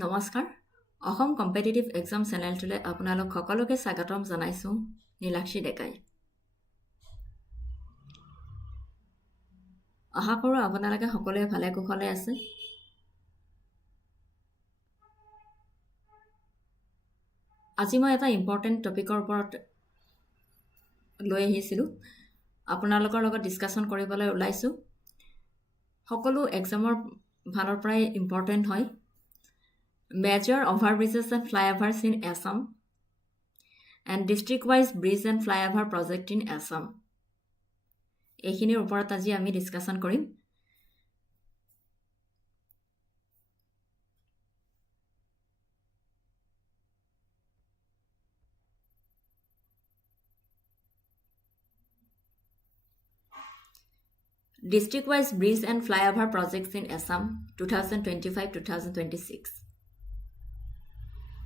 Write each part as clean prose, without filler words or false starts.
নমস্কাৰ Assam competitive exam চেনেলটোলৈ আপোনালোক সকলোকে স্বাগতম জনাইছোঁ নীলাক্ষী ডেকাই আশা কৰোঁ আপোনালোকে সকলোৱে ভালে কুশলে আছে আজি মই এটা ইম্পৰ্টেণ্ট টপিকৰ ওপৰত লৈ আহিছিলোঁ আপোনালোকৰ লগত ডিছকাশ্যন কৰিবলৈ ওলাইছোঁ সকলো এক্সামৰ ফালৰ পৰাই ইম্পৰ্টেণ্ট হয় Major overbridges and flyovers in Assam and district-wise bridge and flyover project in Assam. এইখিনিৰ ওপৰত আজি আমি ডিছকাশ্যন কৰিম District-wise bridge and flyover projects in Assam 2025-2026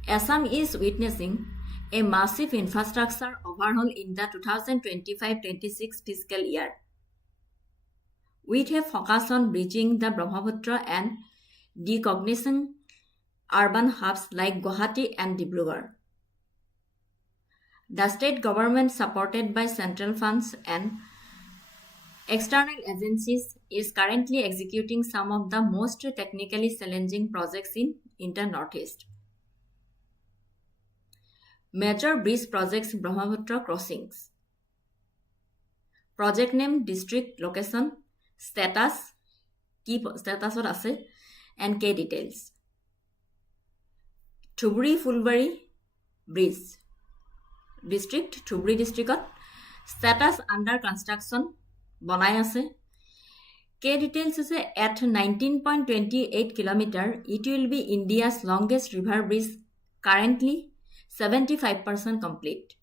Assam is witnessing a massive infrastructure overhaul in the 2025-26 fiscal year, with a focus on bridging the Brahmaputra and decognizing urban hubs like Guwahati and Dibrugarh. The state government, supported by central funds and external agencies, is currently executing some of the most technically challenging projects in the Northeast. Major bridge projects Brahmaputra crossings. Project name, district, location, status, key status or ase, and key details. Thubri Fulbari Bridge. District, Thubri district. Status under construction. Bonai ase. Key details is at 19.28 km. It will be India's longest river bridge currently 75% complete.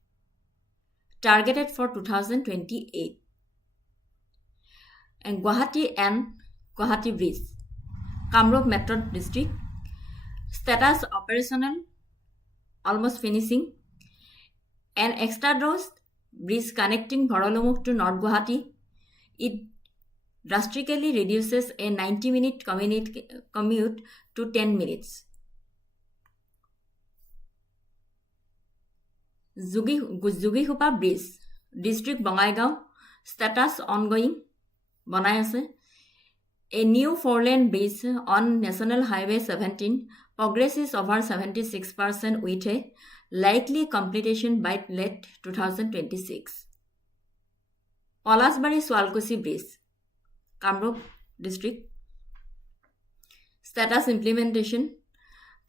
Targeted for 2028. And Guwahati Bridge. Kamrup Metro District. Status operational. Almost finishing. An extra dose bridge connecting Bharolomukh to North Guwahati. It drastically reduces a 90-minute commute to 10 minutes. Jugihupa Bridge, District Bongaigaon, status ongoing, Bonai ase. A new 4-lane bridge on National Highway 17, progress is over 76% with a likely completion by late 2026. Palasbari Swalkusi Bridge, Kamrup District, status implementation,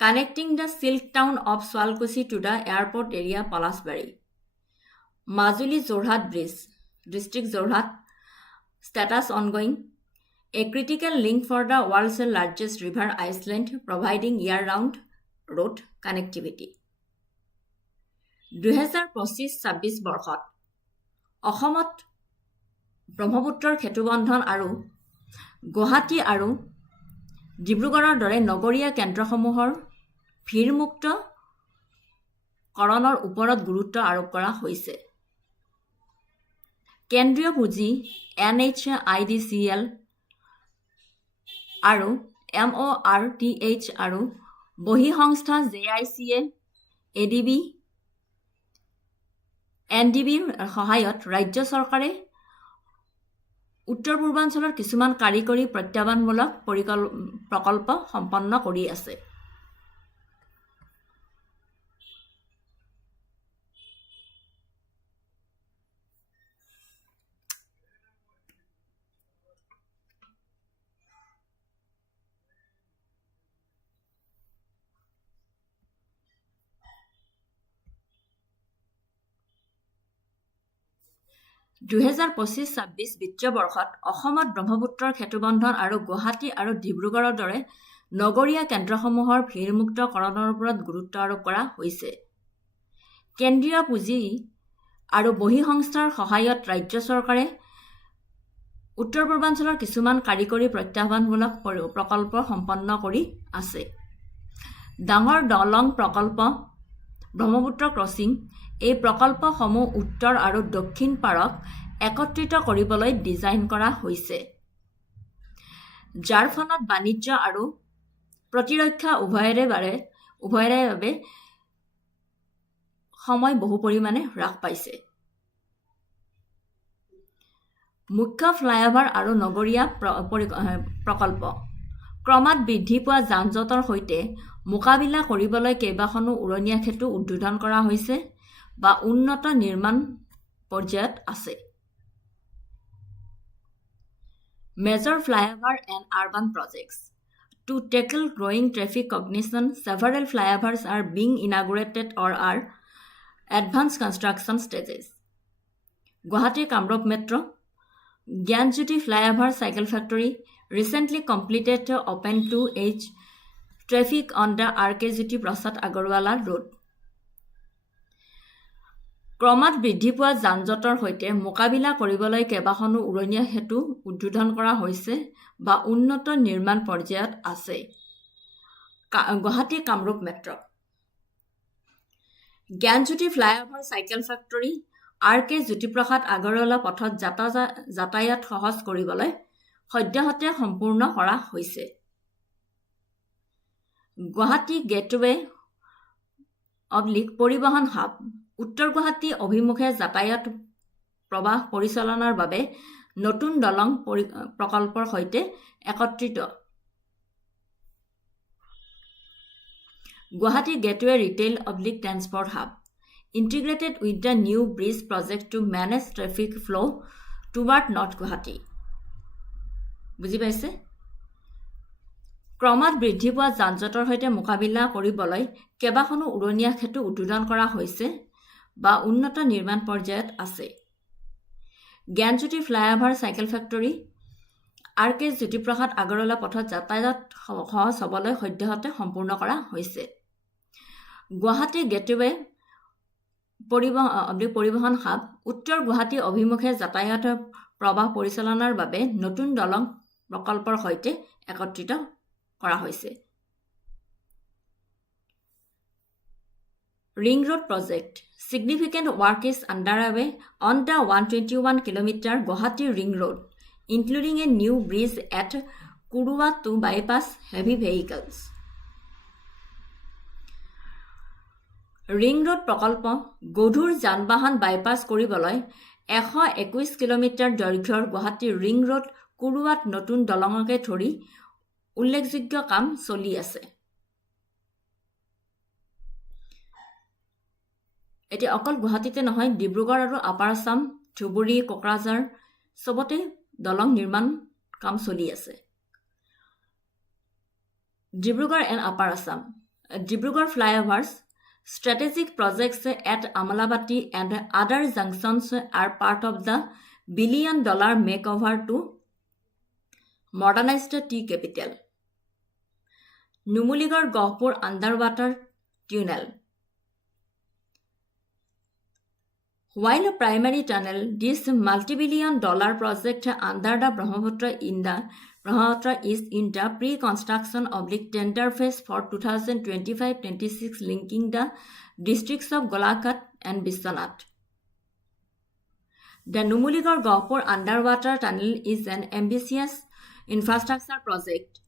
connecting the silk town of Swalkusi to the airport area Palasbari. Majuli Jorhat Bridge, District Jorhat, status ongoing. A critical link for the world's largest river Iceland, providing year-round road connectivity. 2025-26 বৰ্ষত অসমত ব্ৰহ্মপুত্ৰৰ সেতুবন্ধন আৰু গুৱাহাটী আৰু ডিব্ৰুগড়ৰ দৰে নগৰীয়া কেন্দ্ৰসমূহৰ ভিৰমুক্ত কৰণৰ ওপৰত গুৰুত্ব আৰোপ কৰা হৈছে কেন্দ্ৰীয় পুঁজি NHIDCL আৰু MORTH আৰু বহি সংস্থা JICA ADB NDB সহায়ত ৰাজ্য চৰকাৰে উত্তৰ পূৰ্বাঞ্চলৰ কিছুমান কাৰিকৰী প্ৰত্যাহ্বানমূলক প্ৰকল্প সম্পন্ন কৰি আছে দুহেজাৰ 25-26 বিত্তীয় বৰ্ষত অসমত ব্ৰহ্মপুত্ৰৰ সেতুবন্ধন আৰু গুৱাহাটী আৰু ডিব্ৰুগড়ৰ দৰে নগৰীয়া কেন্দ্ৰসমূহৰ ভিৰমুক্তকৰণৰ ওপৰত গুৰুত্ব আৰোপ কৰা হৈছে কেন্দ্ৰীয় পুঁজি আৰু বহি সংস্থাৰ সহায়ত ৰাজ্য চৰকাৰে উত্তৰ পূৰ্বাঞ্চলৰ কিছুমান কাৰিকৰী প্ৰত্যাহ্বানমূলক প্ৰকল্প সম্পন্ন কৰি আছে ডাঙৰ দলং প্ৰকল্প ব্ৰহ্মপুত্ৰ ক্ৰছিং এই প্ৰকল্পসমূহ উত্তৰ আৰু দক্ষিণ পাৰক একত্ৰিত কৰিবলৈ ডিজাইন কৰা হৈছে যাৰ ফলত বাণিজ্য আৰু প্ৰতিৰক্ষা উভয়ৰে বাবে সময় বহু পৰিমাণে হ্ৰাস পাইছে। মুখ্য ফ্লাইঅভাৰ আৰু নগৰীয়া প্ৰকল্প ক্ৰমাৎ বৃদ্ধি পোৱা যান-জঁটৰ সৈতে মোকাবিলা কৰিবলৈ কেইবাখনো উৰণীয়া সেতু উদ্বোধন কৰা হৈছে বা উন্নত নিৰ্মাণ পৰ্যায়ত আছে। Major flyover and urban projects. To tackle growing traffic congestion, several flyovers are being inaugurated or are advanced construction stages. Guwahati Kamrup Metro, Gyanjyoti Flyover Cycle Factory recently completed open to edge traffic on the RK-Jyoti Prasad Agarwala Road. ক্ৰমাৎ বৃদ্ধি পোৱা যান-জঁটৰ সৈতে মোকাবিলা কৰিবলৈ কেইবাখনো উৰণীয়া সেতু উদ্বোধন কৰা হৈছে বা উন্নত নিৰ্মাণ পৰ্যায়ত আছে। Guwahati Kamrup metro' Gyanjyoti flyover cycle factory RK Jyotiprasad Agarwala পথত যাতায়াত সহজ কৰিবলৈ সদ্যহতে সম্পূৰ্ণ কৰা হৈছে। গুৱাহাটী গেটৱে পৰিবহণ হাব উত্তৰ গুৱাহাটী অভিমুখে যাতায়াত প্ৰবাহ পৰিচালনাৰ বাবে নতুন দলং প্ৰকল্পৰ সৈতে একত্ৰিত। Guwahati gateway retail transport hub integrated with the new bridge project to manage traffic flow toward North Guwahati. বুজি পাইছে? ক্ৰমাৎ বৃদ্ধি পোৱা যান-জঁটৰ সৈতে মোকাবিলা কৰিবলৈ কেইবাখনো উৰণীয়া সেতু উদ্বোধন কৰা হৈছে বা উন্নত নিৰ্মাণ পৰ্যায়ত আছে। Gyanjyoti flyover cycle factory RK Jyotiprasad Agarwala পথত যাতায়াত সহজ হ'বলৈ সদ্যহতে সম্পূৰ্ণ কৰা হৈছে। গুৱাহাটী গেটৱে পৰিবহণ হাব উত্তৰ গুৱাহাটী অভিমুখে যাতায়াত প্ৰবাহ পৰিচালনাৰ বাবে নতুন দলং প্ৰকল্পৰ সৈতে একত্ৰিত কৰা হৈছে। Ring road project significant work is underway on the 121 km Guwahati ring road including a new bridge at Kurua to bypass heavy vehicles. Ring road প্ৰকল্প গধুৰ যান-বাহন বাইপাছ কৰিবলৈ 121 কিলোমিটাৰ দৈৰ্ঘ্যৰ গুৱাহাটী ৰিং ৰোড কুৰুৱাত নতুন দলঙকে ধৰি উল্লেখযোগ্য কাম চলি আছে। এতিয়া অকল গুৱাহাটীতে নহয়, ডিব্ৰুগড় আৰু আপাৰ আছাম, ধুবুৰী, কোকৰাঝাৰ চবতে দলং নিৰ্মাণ কাম চলি আছে। Dibrugarh and upper Assam Dibrugarh flyovers strategic projects at Amalabati and other junctions are part of the $1 billion makeover to modernized tea capital. Numuligarh Gahpur underwater tunnel. While a primary tunnel, this multi-billion-dollar project under the Brahmaputra is in the pre-construction tender phase for 2025-26 linking the districts of Golaghat and Biswanath. The Numuligarh Gahpur underwater tunnel is an ambitious infrastructure project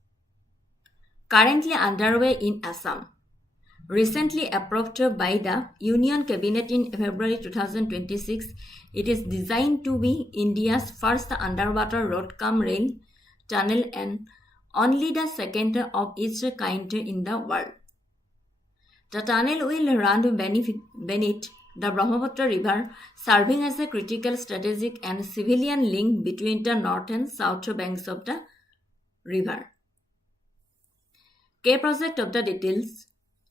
currently underway in Assam. Recently approved by the Union Cabinet in February 2026, it is designed to be India's first underwater road-cum-rail tunnel and only the second of its kind in the world. The tunnel will run beneath the Brahmaputra River, serving as a critical strategic and civilian link between the north and south banks of the river. Project of the details.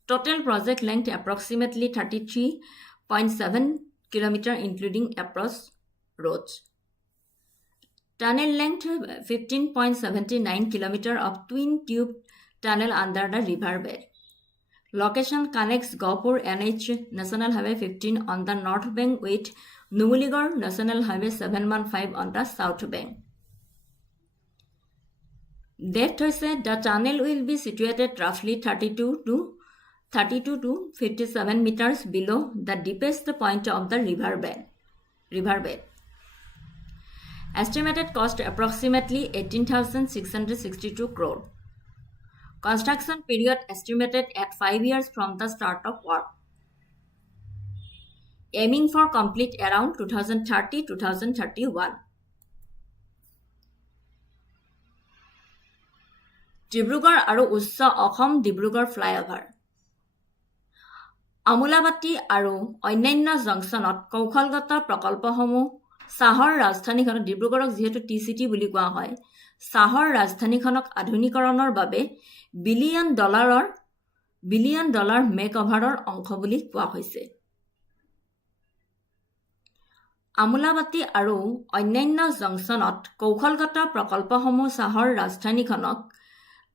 Total project length approximately 33.7 km including approach roads. Tunnel length 15.79 km of twin tube tunnel under the river bed. Location connects Gahpur NH National Highway 15 on the north bank with Numuligarh National Highway 715 on the south bank. Depth said the tunnel will be situated roughly 32 to 57 meters below the deepest point of the riverbed. Estimated cost approximately 18,662 crore. Construction period estimated at 5 years from the start of work. Aiming for complete around 2030-2031. Dibrugarh আৰু উচ্চ Assam Dibrugarh flyover আমোলাবাটী আৰু অন্যান্য জংচনত কৌশলগত প্ৰকল্পসমূহ চাহৰ ৰাজধানীখনক ডিব্ৰুগড়ক যিহেতু T city বুলি কোৱা হয় চাহৰ ৰাজধানীখনক আধুনিকৰণৰ বাবে বিলিয়ন ডলাৰ মেক অভাৰৰ অংশ বুলি কোৱা হৈছে আমোলাবাটী আৰু অন্যান্য জংচনত কৌশলগত প্ৰকল্পসমূহ চাহৰ ৰাজধানীখনক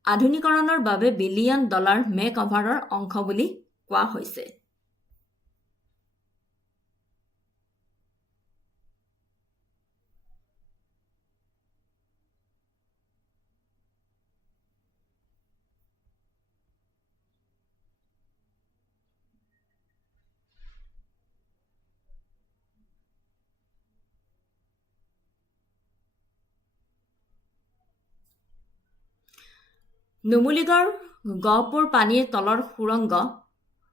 আধুনিকৰণৰ বাবে বিলিয়ন ডলাৰ মেক অভাৰৰ অংশ বুলি কোৱা হৈছে নুমলীগড় গহপুৰ পানীৰ তলৰ সুৰংগ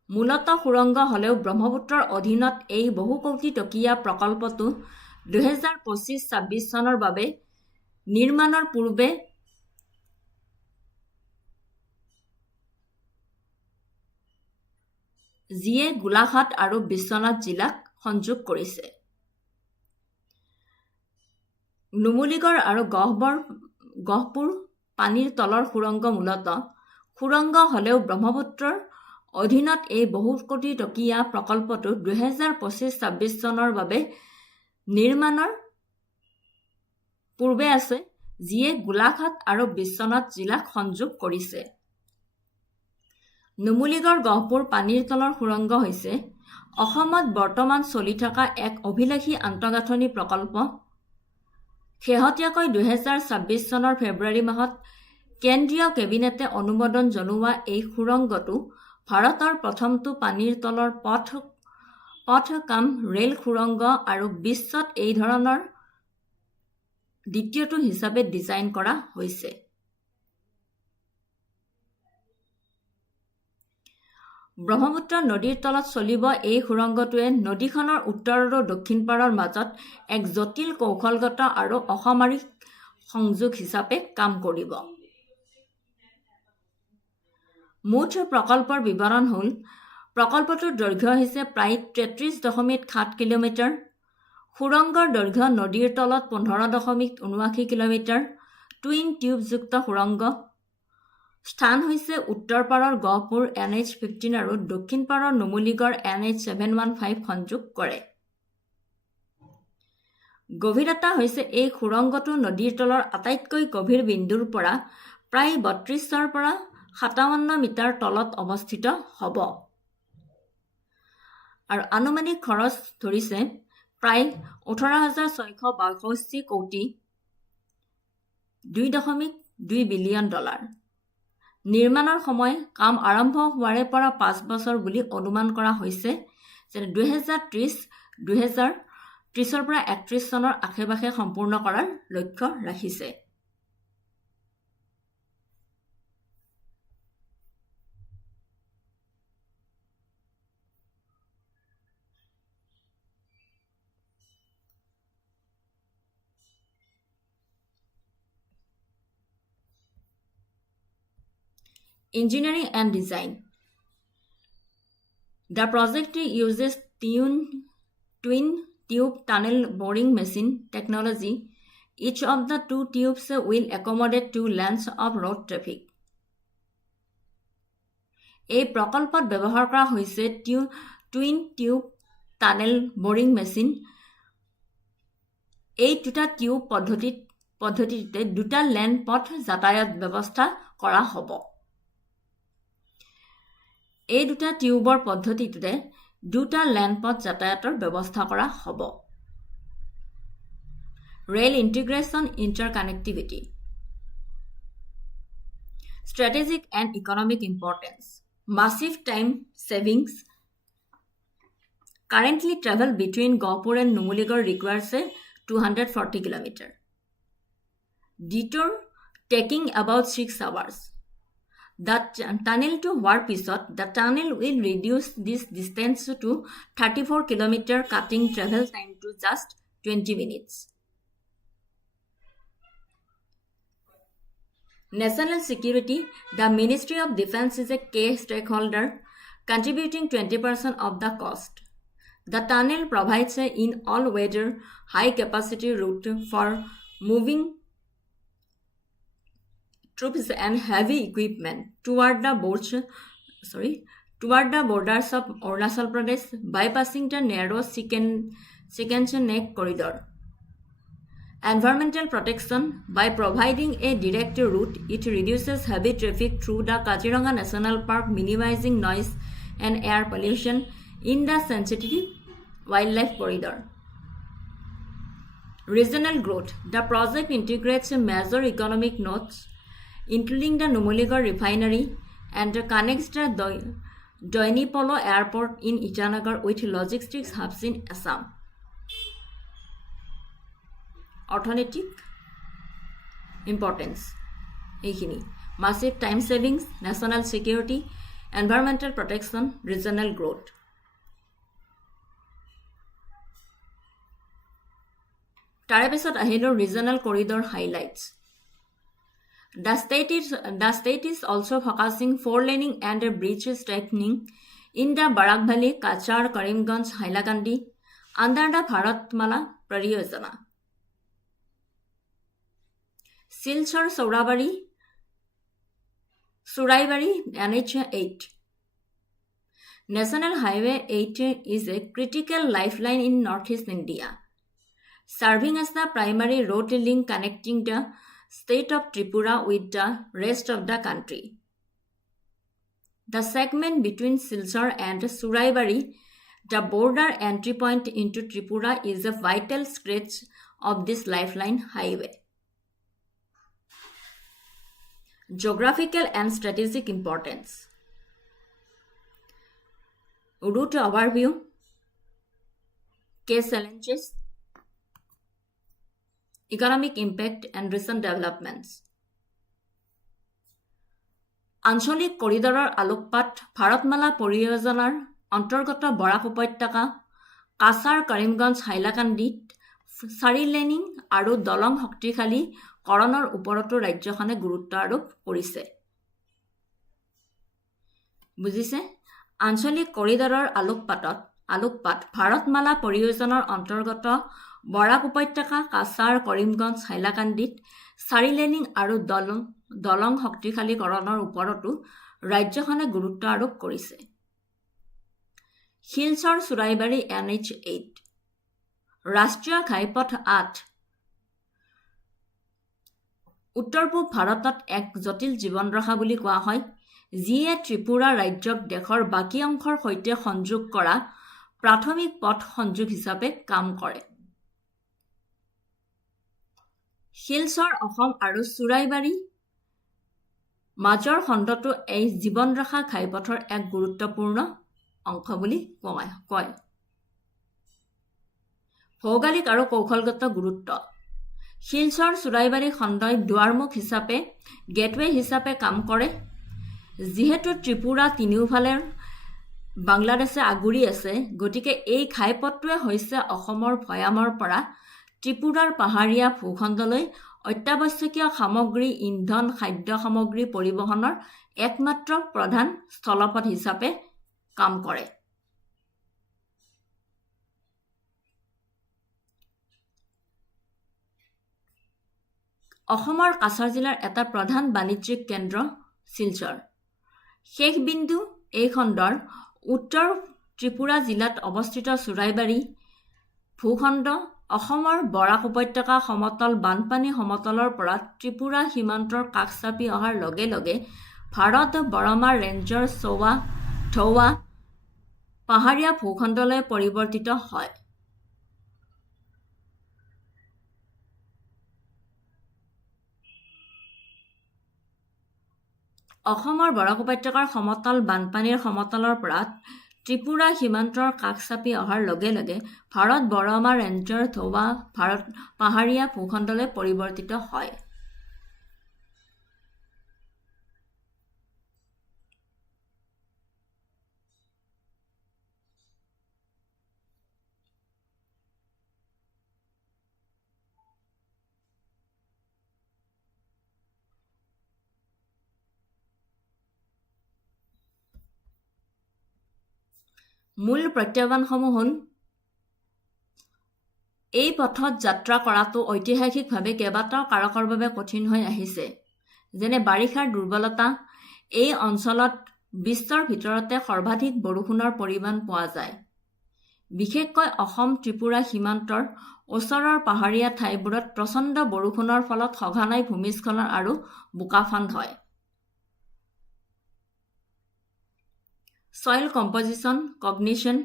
মূলতঃ সুৰংগ হলেও ব্ৰহ্মপুত্ৰৰ অধীনত এই বহু কোটি টকীয়া প্ৰকল্পটো 2025-26 চনৰ বাবে নিৰ্মাণৰ পূৰ্বে যিয়ে গোলাঘাট আৰু বিশ্বনাথ জিলাক সংযোগ কৰিছে নুমলীগড় আৰু গহপুৰ পানীৰ তলৰ সুৰংগ মূলতঃ সুৰংগ হলেও ব্ৰহ্মপুত্ৰৰ অধীনত এই বহু কোটি টকীয়া প্ৰকল্পটো 2025-26 চনৰ বাবে নিৰ্মাণৰ পূৰ্বে আছে যিয়ে গোলাঘাট আৰু বিশ্বনাথ জিলাক সংযোগ কৰিছে নুমলীগড় গহপুৰ পানীৰ তলৰ সুৰংগ হৈছে অসমত বৰ্তমান চলি থকা এক অভিলাষী আন্তঃগাঁথনি প্ৰকল্প শেহতীয়াকৈ 2026 চনৰ ফেব্ৰুৱাৰী মাহত কেন্দ্ৰীয় কেবিনেটে অনুমোদন জনোৱা এই সুৰংগটো ভাৰতৰ প্ৰথমটো পানীৰ তলৰ পথ কাম ৰেল সুৰংগ আৰু বিশ্বত এই ধৰণৰ দ্বিতীয়টো হিচাপে ডিজাইন কৰা হৈছে ব্ৰহ্মপুত্ৰ নদীৰ তলত চলিব এই সুৰংগটোৱে নদীখনৰ উত্তৰ আৰু দক্ষিণ পাৰৰ মাজত এক জটিল কৌশলগত আৰু অসামৰিক সংযোগ হিচাপে কাম কৰিব মুঠ প্ৰকল্পৰ বিৱৰণ হ'ল প্ৰকল্পটোৰ দৈৰ্ঘ্য হৈছে প্ৰায় 33.7 কিলোমিটাৰ সুৰংগৰ দৈৰ্ঘ্য নদীৰ তলত 15.79 কিলোমিটাৰ টুইন টিউবযুক্ত সুৰংগ স্থান হৈছে উত্তৰ পাৰৰ গহপুৰ NH15 আৰু দক্ষিণ পাৰৰ নুমলীগড় NH715 সংযোগ কৰে গভীৰতা হৈছে এই সুৰংগটো নদীৰ তলৰ আটাইতকৈ গভীৰ বিন্দুৰ পৰা প্ৰায় 32 পৰা 57 মিটাৰ তলত অৱস্থিত হ'ব আৰু আনুমানিক খৰচ ধৰিছে প্ৰায় 18,662 কোটি 2.2 বিলিয়ন ডলাৰ নিৰ্মাণৰ সময় কাম আৰম্ভ হোৱাৰে পৰা 5 বছৰ বুলি অনুমান কৰা হৈছে যেনে 2030 পৰা 31 চনৰ আশে-পাশে সম্পূৰ্ণ কৰাৰ লক্ষ্য ৰাখিছে Engineering and design. The project uses twin tube tunnel boring machine technology. Each of the two tubes will accommodate 2 lanes of road traffic. এই প্ৰকল্পত ব্যৱহাৰ কৰা হৈছে twin tube tunnel boring machine এই দুটা টিউব পদ্ধতিতে দুটা লেন পথ যাতায়াত ব্যৱস্থা কৰা হ'ব এই দুটা টিউবৰ পদ্ধতিতে দুটা লেন পথ যাতায়াতৰ ব্যৱস্থা কৰা হ'ব rail ইন্টিগ্ৰেশ্যন ইন্টাৰকানেক্টিভিটি strategic and economic importance massive time savings currently travel between Gopur and Numuligarh requires a 240 km detour taking about 6 hours The tunnel to হোৱাৰ পিছত the tunnel will reduce this distance to 34 km, cutting travel time to just 20 minutes. National security. The Ministry of Defense is a key stakeholder, contributing 20% of the cost. The tunnel provides a in all-weather, high-capacity route for moving troops and heavy equipment toward the borders of Arunachal Pradesh, bypassing the narrow Second Neck corridor. Environmental protection. By providing a direct route, it reduces heavy traffic through the Kaziranga National Park, minimizing noise and air pollution in the sensitive wildlife corridor. Regional growth. The project integrates major economic nodes, including the Numaligarh refinery, and connects the Doinipolo airport in Itanagar with logistics hubs in Assam. Orthonetic importance. Massive time savings, national security, environmental protection, regional growth. তাৰে পিছত আহিলো regional corridor highlights. The state is also focusing 4-laning and bridge strengthening in the Barak Valley, Kachar, Karimganj, Hailakandi under the Bharatmala Pariyojana. Silchar Suraibari NH8. National Highway 8 is a critical lifeline in northeast India, serving as the primary road link connecting the state of Tripura with the rest of the country. The segment between Silchar and Suraibari, the border entry point into Tripura, is a vital stretch of this lifeline highway. Geographical and strategic importance. Route overview. Case challenges. Economic impact and recent developments. আঞ্চলিক কৰিডৰৰ আলোকপাত ভাৰতমালা পৰিযোজনাৰ অন্তৰ্গত বৰাক উপত্যকা, কাছাৰ, কৰিমগঞ্জ, হাইলাকান্দিত 4-লেনিং আৰু দলং শক্তিশালীকৰণৰ ওপৰতো ৰাজ্যখনে গুৰুত্ব আৰোপ কৰিছে। বুজিছে? আঞ্চলিক কৰিডৰৰ আলোকপাত ভাৰতমালা পৰিযোজনাৰ অন্তৰ্গত বৰাক উপত্যকা, কাছাৰ, কৰিমগঞ্জ, হাইলাকান্দিত 4-লেনিং আৰু দলং শক্তিশালীকৰণৰ ওপৰতো ৰাজ্যখনে গুৰুত্ব আৰোপ কৰিছে। শিলচৰ চুৰাইবাৰী NH8। ৰাষ্ট্ৰীয় ঘাইপথ 8 উত্তৰ পূব ভাৰতত এক জটিল জীৱন ৰেখা বুলি কোৱা হয়, যিয়ে ত্ৰিপুৰা ৰাজ্যক দেশৰ বাকী অংশৰ সৈতে সংযোগ কৰা প্ৰাথমিক পথ সংযোগ হিচাপে কাম কৰে। শিলচৰ অসম আৰু চুৰাইবাৰী মাজৰ খণ্ডটো এই জীৱন ৰেখা ঘাইপথৰ এক গুৰুত্বপূৰ্ণ অংশ বুলি কয়। ভৌগোলিক আৰু কৌশলগত গুৰুত্ব। শিলচৰ চুৰাইবাৰী খণ্ডই দুৱাৰমুখ হিচাপে গেটৱে হিচাপে কাম কৰে। যিহেতু ত্ৰিপুৰা তিনিওফালে বাংলাদেশে আগুৰি আছে, গতিকে এই ঘাইপথটোৱে হৈছে অসমৰ ভৈয়ামৰ পৰা ত্ৰিপুৰাৰ পাহাৰীয়া ভূখণ্ডলৈ অত্যাৱশ্যকীয় সামগ্ৰী, ইন্ধন, খাদ্য সামগ্ৰী পৰিবহণৰ একমাত্ৰ প্ৰধান স্থলপথ হিচাপে কাম কৰে। অসমৰ কাছাৰ জিলাৰ এটা প্ৰধান বাণিজ্যিক কেন্দ্ৰ শিলচৰ। শেষ বিন্দু এই খণ্ডৰ উত্তৰ ত্ৰিপুৰা জিলাত অৱস্থিত চুৰাইবাৰী ভূখণ্ড অসমৰ বৰাক উপত্যকা সমতল বানপানী সমতলৰ পৰা ত্ৰিপুৰা সীমান্তৰ কাষ চাপি অহাৰ লগে লগে ভাৰত বৰমা ৰেঞ্জৰ ধৌৱা পাহাৰীয়া ভূখণ্ডলৈ পৰিৱৰ্তিত হয়। অসমৰ বৰাক উপত্যকাৰ সমতল বানপানীৰ সমতলৰ পৰা ত্ৰিপুৰা সীমান্তৰ কাষ চাপি অহাৰ লগে লগে ভাৰত বৰমা ৰেঞ্জৰ ধৌৱা পাহাৰীয়া ভূখণ্ডলৈ পৰিৱৰ্তিত হয়। মূল প্ৰত্যাহ্বানসমূহ হ'ল এই পথত যাত্ৰা কৰাটো ঐতিহাসিকভাৱে কেইবাটাও কাৰকৰ বাবে কঠিন হৈ আহিছে, যেনে বাৰিষাৰ দুৰ্বলতা। এই অঞ্চলত বিশ্বৰ ভিতৰতে সৰ্বাধিক বৰষুণৰ পৰিমাণ পোৱা যায়, বিশেষকৈ অসম ত্ৰিপুৰা সীমান্তৰ ওচৰৰ পাহাৰীয়া ঠাইবোৰত প্ৰচণ্ড বৰষুণৰ ফলত সঘনাই ভূমিস্খলন আৰু বোকাফাণ্ড হয়। Soil composition, cognition,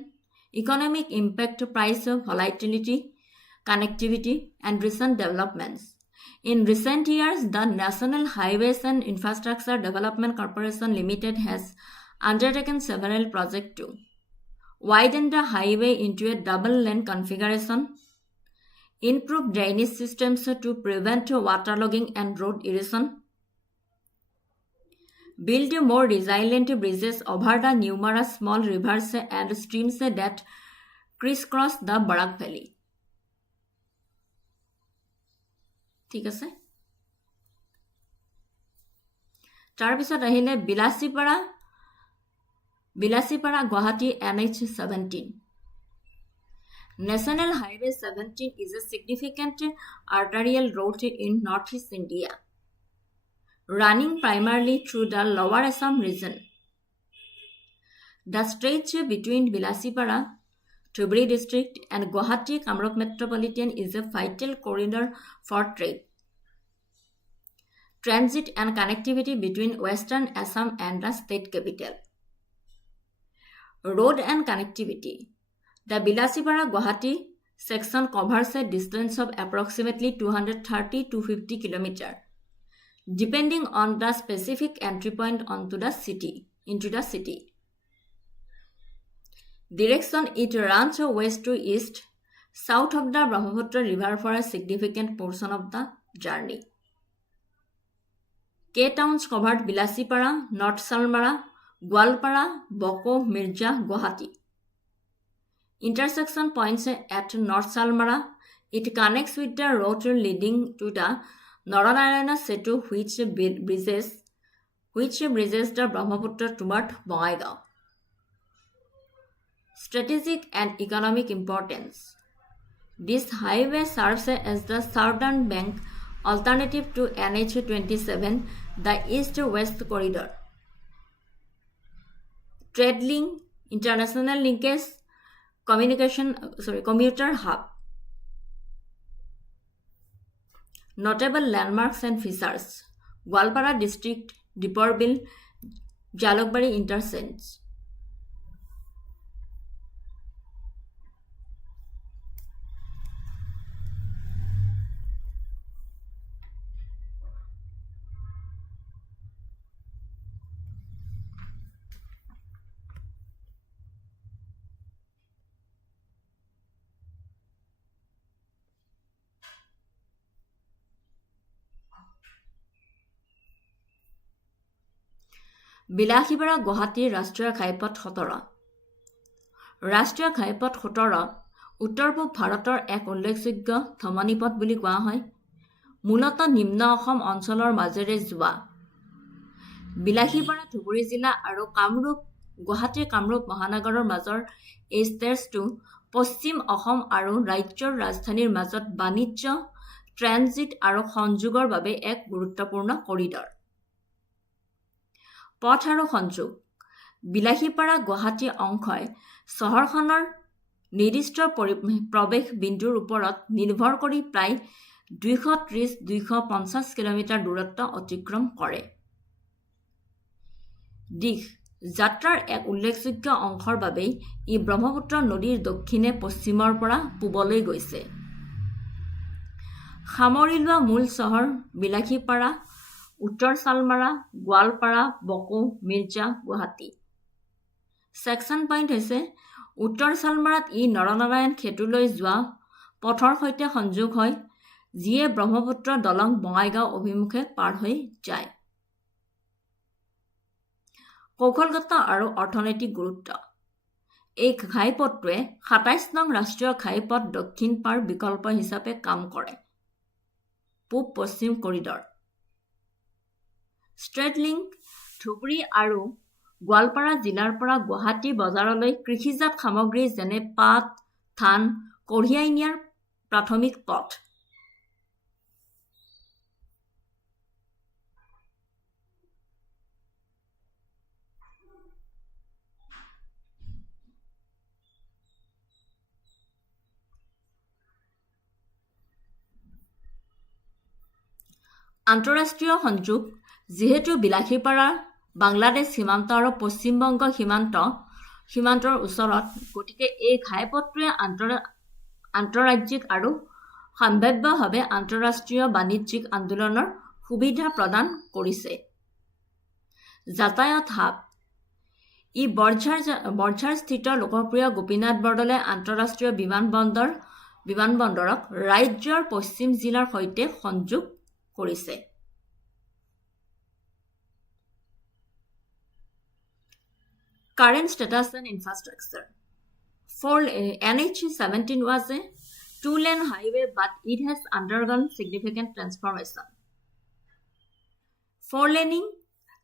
economic impact, price volatility, connectivity, and recent developments. In recent years, the National Highways and Infrastructure Development Corporation Limited has undertaken several projects to widen the highway into a double-lane configuration, improve drainage systems to prevent waterlogging and road erosion, build more resilient bridges over the numerous small rivers and streams that crisscross the Barak Valley. ঠিক আছে, তাৰপিছত আহিলে Bilasipara Guwahati NH17. National Highway 17 is a significant arterial road in northeast India, running primarily through the lower Assam region. The stretch between Bilasipara, Dhubri district and Guwahati Kamrup metropolitan is a vital corridor for trade, transit and connectivity between western Assam and the state capital. Road and connectivity. The Bilasipara Guwahati section covers a distance of approximately 230 to 50 kilometers. Depending on the specific entry point into the city. Direction, it runs west to east, south of the Brahmaputra River for a significant portion of the journey. K towns covered: Bilasipara, North Salmara, Gwalpara, Boko, Mirja, Guwahati. Intersection points at North Salmara. It connects with the road leading to the Naranayana Setu, which bridges the Brahmaputra toward Bongaigaon. Strategic and economic importance. This highway serves as the southern bank alternative to NH27, the east-west corridor. Trade link, international linkage, commuter hub. Notable landmarks and features: Gwalpara district, Deepar Bill, Jalokbari interchange. Bilasipara Guwahati ৰাষ্ট্ৰীয় ঘাইপথ 17. ৰাষ্ট্ৰীয় ঘাইপথ 17 উত্তৰ পূব ভাৰতৰ এক উল্লেখযোগ্য ধমনী পথ বুলি কোৱা হয়। মূলতঃ নিম্ন অসম অঞ্চলৰ মাজেৰে যোৱা বিলাসীপাৰা ধুবুৰী জিলা আৰু গুৱাহাটীৰ কামৰূপ মহানগৰৰ মাজৰ এই ষ্টেজটো পশ্চিম অসম আৰু ৰাজ্যৰ ৰাজধানীৰ মাজত বাণিজ্য, ট্ৰেনজিট আৰু সংযোগৰ বাবে এক গুৰুত্বপূৰ্ণ কৰিডৰ। পথ আৰু সংযোগ: বিলাসীপাৰা গুৱাহাটী অংশই চহৰখনৰ নিৰ্দিষ্ট প্ৰৱেশ বিন্দুৰ ওপৰত নিৰ্ভৰ কৰি প্ৰায় 230-250 কিলোমিটাৰ দূৰত্ব অতিক্ৰম কৰে। দিশ: যাত্ৰাৰ এক উল্লেখযোগ্য অংশৰ বাবেই ই ব্ৰহ্মপুত্ৰ নদীৰ দক্ষিণে পশ্চিমৰ পৰা পূবলৈ গৈছে। সামৰি লোৱা মূল চহৰ: বিলাসীপাৰা, উত্তৰ চালমাৰা, গোৱালপাৰা, বকো, মিৰ্জা, গুৱাহাটী। ছেকশ্যন পইণ্ট হৈছে: উত্তৰ চালমাৰাত ই নৰনাৰায়ণ সেতুলৈ যোৱা পথৰ সৈতে সংযোগ হয়, যিয়ে ব্ৰহ্মপুত্ৰ দলং বঙাইগাঁও অভিমুখে পাৰ হৈ যায়। কৌশলগত আৰু অৰ্থনৈতিক গুৰুত্ব: এই ঘাইপথটোৱে ২৭ নং ৰাষ্ট্ৰীয় ঘাইপথ দক্ষিণ পাৰ বিকল্প হিচাপে কাম কৰে। পূব-পশ্চিম কৰিডৰ। ষ্ট্ৰেট লিংক: ধুবুৰী আৰু গোৱালপাৰা জিলাৰ পৰা গুৱাহাটী বজাৰলৈ কৃষিজাত সামগ্ৰী যেনে পাট, ধান কঢ়িয়াই নিয়াৰ প্ৰাথমিক পথ। আন্তঃৰাষ্ট্ৰীয় সংযোগ যিহেতু বিলাসীপাৰা বাংলাদেশ সীমান্ত আৰু পশ্চিমবংগ সীমান্তৰ ওচৰত, গতিকে এই ঘাইপথটোৱে আন্তঃৰাজ্যিক আৰু সম্ভাৱ্যভাৱে আন্তঃৰাষ্ট্ৰীয় বাণিজ্যিক আন্দোলনৰ সুবিধা প্ৰদান কৰিছে। যাতায়াত হাব ই বৰঝাৰ স্থিত লোকপ্ৰিয় গোপীনাথ বৰদলৈ আন্তঃৰাষ্ট্ৰীয় বিমানবন্দৰক ৰাজ্যৰ পশ্চিম জিলাৰ সৈতে সংযোগ কৰিছে। Current status and infrastructure. NH17 was a two-lane highway, but it has undergone significant transformation. Four-laning,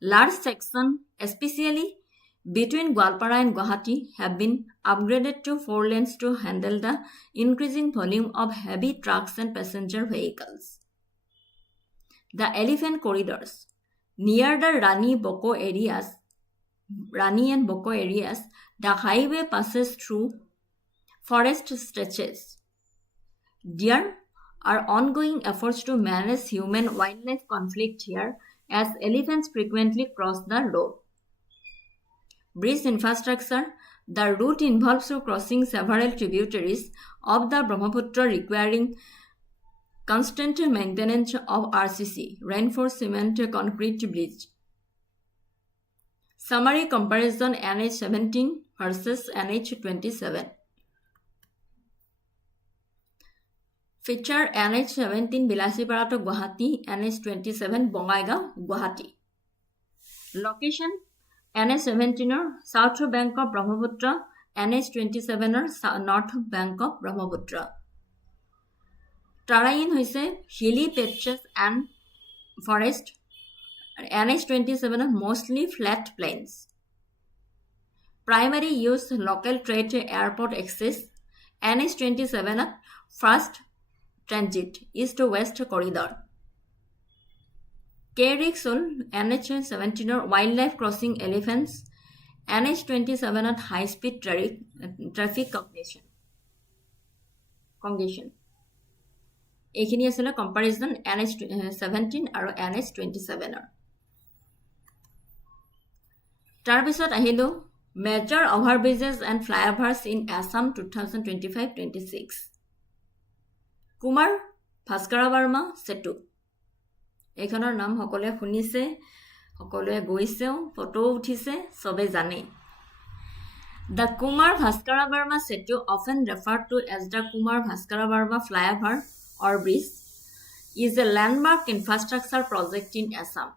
large section, especially between Gwalpara and Guwahati, have been upgraded to 4 lanes to handle the increasing volume of heavy trucks and passenger vehicles. The elephant corridors. Near the Rani and Boko areas, the highway passes through forest stretches. There are ongoing efforts to manage human-wildlife conflict here, as elephants frequently cross the road. Bridge infrastructure. The route involves crossing several tributaries of the Brahmaputra, requiring constant maintenance of RCC, reinforced cement concrete bridge. Summary comparison NH17 versus NH27. Feature NH17 Bilasipara to Guwahati, NH27 Bongaigaon, Guwahati. Location NH17 South Bank of Brahmaputra, NH27 North Bank of Brahmaputra. Terrain hoise hilly patches and forest. NH27 mostly flat plains. Primary use local trade airport access. NH27 fast transit east to west corridor. K-Rixol NH17 wildlife crossing elephants. NH27 high speed traffic congestion. এইখিনি আছিল কম্পাৰিজন NH17 আৰু NH27 তাৰপিছত আহিলো major overbridges and flyovers in Assam 2025-26 Kumar Bhaskara Varma Setu এইখনৰ নাম সকলোৱে শুনিছে সকলোৱে গৈছেও ফটো উঠিছে সবে জানে The Kumar Bhaskara Barma Setu, often referred to as the Kumar Bhaskara Barma flyover or bridge, is a landmark infrastructure project in Assam.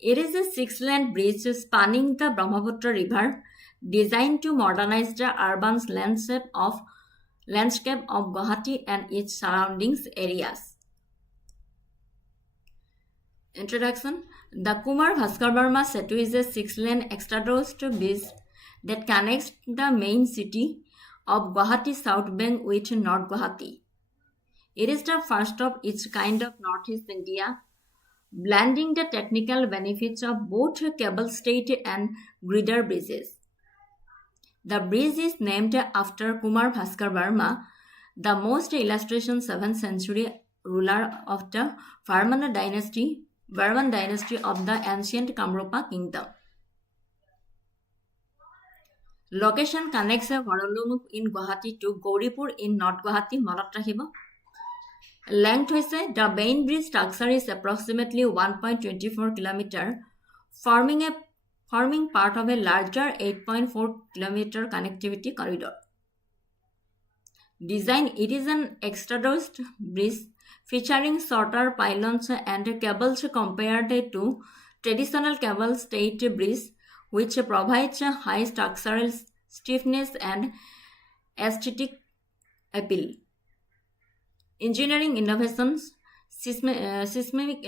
It is a 6-lane bridge spanning the Brahmaputra River, designed to modernize the urban landscape of Guwahati and its surroundings areas. Introduction. The Kumar Bhaskar Barma Setu is a 6-lane extradosed bridge that connects the main city of Guwahati South Bank with North Guwahati. It is the first of its kind of Northeast India, blending the technical benefits of both cable-stayed and girder bridges. The bridge is named after Kumar Bhaskar Barma, the most illustrious 7th century ruler of the Varman dynasty of the ancient Kamrupa kingdom. Location connects Varolumuk in Guwahati to Gauripur in North Guwahati, Manot Rakhibo. Length hoise the main bridge structure is approximately 1.24 km, forming part of a larger 8.4 km connectivity corridor. Design. It is an extradosed bridge featuring shorter pylons and cables compared to traditional cable-stayed bridge, which provides high structural stiffness and aesthetic appeal. Engineering innovations, seismic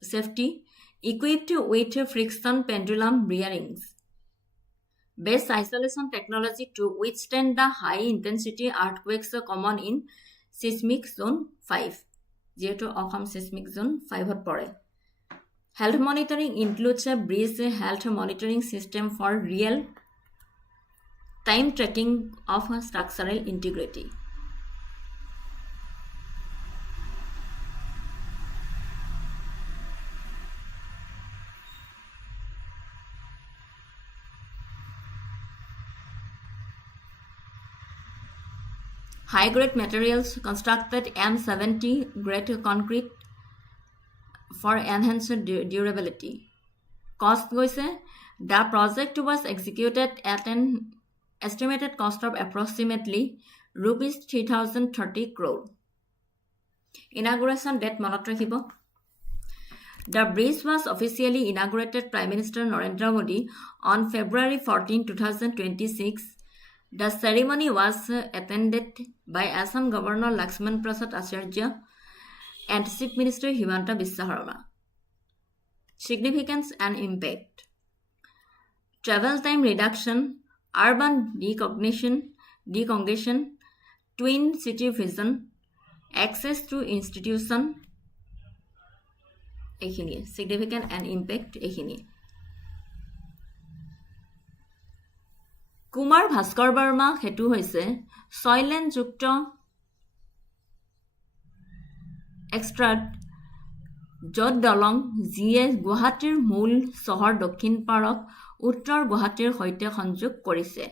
safety. equipped with friction pendulum bearings. Base isolation technology to withstand the high-intensity earthquakes common in seismic zone 5. Jeto Assam seismic zone 5 pore. Health monitoring includes a bridge health monitoring system for real-time tracking of structural integrity. High-grade materials constructed M70 grade concrete for enhanced durability. Cost goise, the project was executed at an estimated cost of approximately rupees 3,030 crore. Inauguration date manot rakhibo. The bridge was officially inaugurated Prime Minister Narendra Modi on February 14, 2026. The ceremony was attended by Assam Governor Lakshman Prasad Acharya and Chief Minister Himanta Biswa Sarma. Significance and impact. Travel time reduction, urban decongestion, twin city vision, access to institution, significant and impact. Kumar Bhaskar Barma হেতু হৈছে 6 লেন যুক্ত এক্সট্ৰাট য'ত দলং যিয়ে গুৱাহাটীৰ মূল চহৰ দক্ষিণ পাৰক উত্তৰ গুৱাহাটীৰ সৈতে সংযোগ কৰিছে।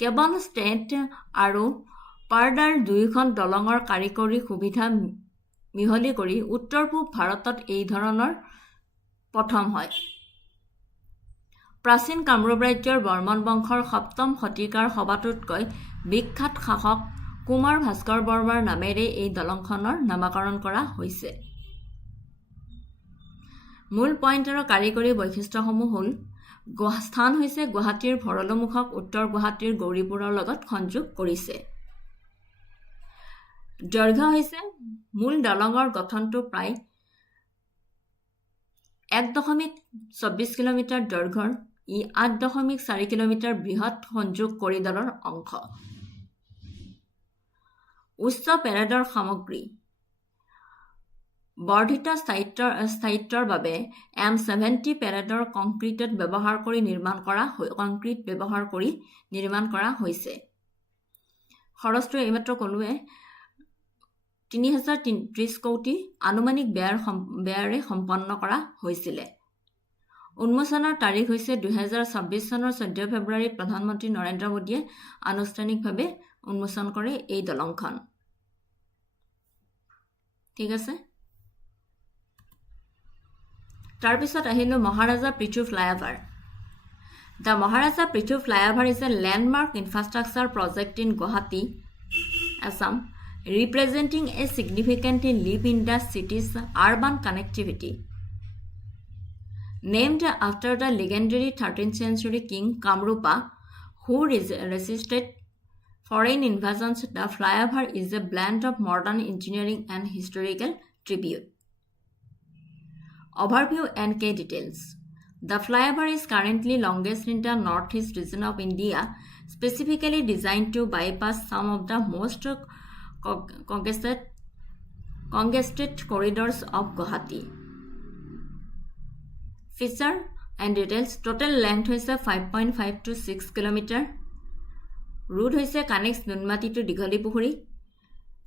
কেৱল ষ্টেট আৰু পাৰ্ডাৰ দুয়োখন দলঙৰ কাৰিকৰী সুবিধা মিহলি কৰি উত্তৰ পূব ভাৰতত এই ধৰণৰ প্ৰথম হয়। প্ৰাচীন কামৰূপ ৰাজ্যৰ বৰ্মন বংশৰ 7ম শতিকাৰ সবাতোতকৈ বিখ্যাত শাসক কুমাৰ ভাস্কৰ বৰ্মাৰ নামেৰে এই দলংখনৰ নামকৰণ কৰা হৈছে। মূল পইণ্ট আৰু কাৰিকৰী বৈশিষ্ট্যসমূহ হ'ল স্থান হৈছে গুৱাহাটীৰ ভৰলুমুখক উত্তৰ গুৱাহাটীৰ গৌৰীপুৰৰ লগত সংযোগ কৰিছে। দৈৰ্ঘ্য হৈছে মূল দলঙৰ গঠনটো প্ৰায় 1.24 কিলোমিটাৰ দৈৰ্ঘ্যৰ ই 8.4 কিলোমিটাৰ বৃহৎ সংযোগ কৰিডৰৰ অংশ। উচ্চ পেৰেডৰ সামগ্ৰী বৰ্ধিত স্থায়িত্বৰ বাবে M70 পেৰেডৰ কংক্ৰিট ব্যৱহাৰ কৰি নিৰ্মাণ কৰা হৈছে। খৰচটো এইমাত্ৰ ক'লোৱে 3,030 কোটি আনুমানিক ব্যয়েৰে সম্পন্ন কৰা হৈছিল। উন্মোচনৰ তাৰিখ হৈছে 2026 চনৰ 14 ফেব্ৰুৱাৰীত প্ৰধানমন্ত্ৰী নৰেন্দ্ৰ মোদীয়ে আনুষ্ঠানিকভাৱে উন্মোচন কৰে এই দলংখন। ঠিক আছে, তাৰপিছত আহিলো Maharaja Prithu flyover. The Maharaja Prithu Flyover is a landmark infrastructure project in Guwahati, Assam, representing a significant leap in the city's urban connectivity. Named after the legendary 13th century king Kamrupa, who resisted foreign invasions, the flyover is a blend of modern engineering and historical tribute. Overview and key details. The flyover is currently longest in the northeast region of India, specifically designed to bypass some of the most congested corridors of Guwahati. Feature and details. Total length is 5.5 to 6 km. Route is connects Nunmati to Digalipukhuri.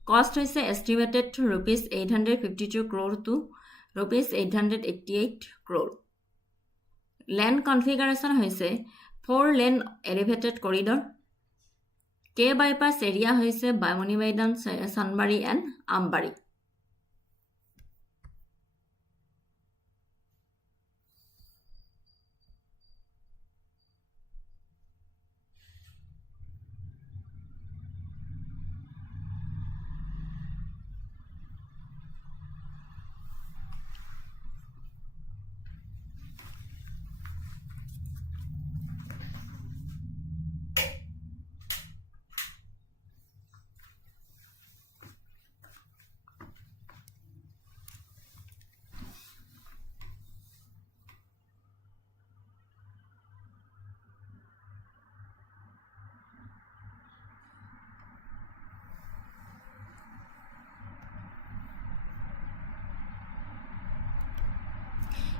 Cost is estimated to rupees 852 crore to rupees 888 crore. Lane configuration hoise 4-lane elevated corridor. K bypass area hoise Baimoni Maidan, Sanbari and Ambari.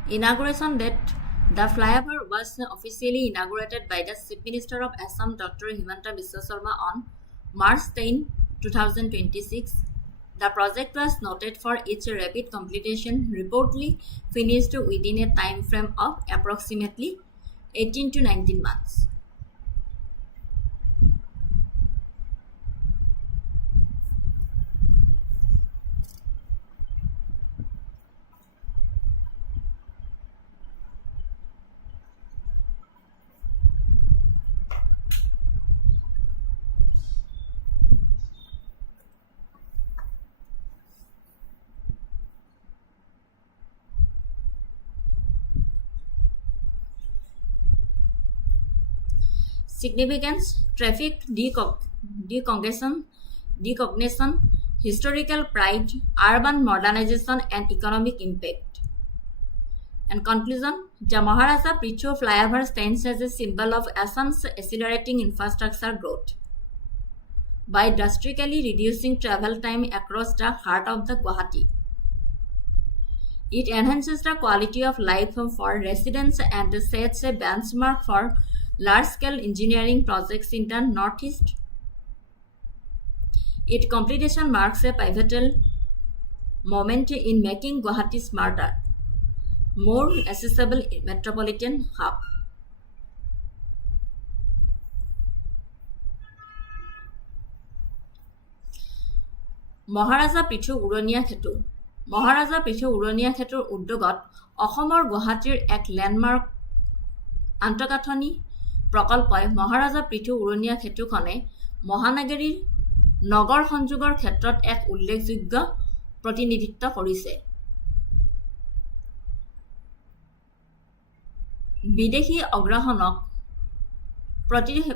Inauguration date. The flyover was officially inaugurated by the Chief Minister of Assam, Dr. Himanta Biswa Sarma, on March 10, 2026. The project was noted for its rapid completion, reportedly finished within a time frame of approximately 18 to 19 months. Significance: traffic decongression, historical pride, urban modernization, and economic impact. And conclusion: the Maharaja Prithu flyover stands as a symbol of Assam's accelerating infrastructure growth. By drastically reducing travel time across the heart of the Guwahati, it enhances the quality of life for residents and sets a benchmark for large-scale engineering projects in the Northeast. Its completion marks a pivotal moment in making Guwahati smarter, more accessible metropolitan hub. মহাৰাজা পৃথু উৰণীয়া সেতু। মহাৰাজা পৃথু উৰণীয়া সেতুৰ উদ্যোগত অসমৰ গুৱাহাটীৰ এক landmark আন্তঃগাঁথনি প্ৰকল্পই মহাৰাজা পৃথু উৰণীয়া সেতুখনে মহানগৰীৰ নগৰ সংযোগৰ ক্ষেত্ৰত এক উল্লেখযোগ্য প্ৰতিনিধিত্ব কৰিছে। বিদেশী অগ্ৰসনক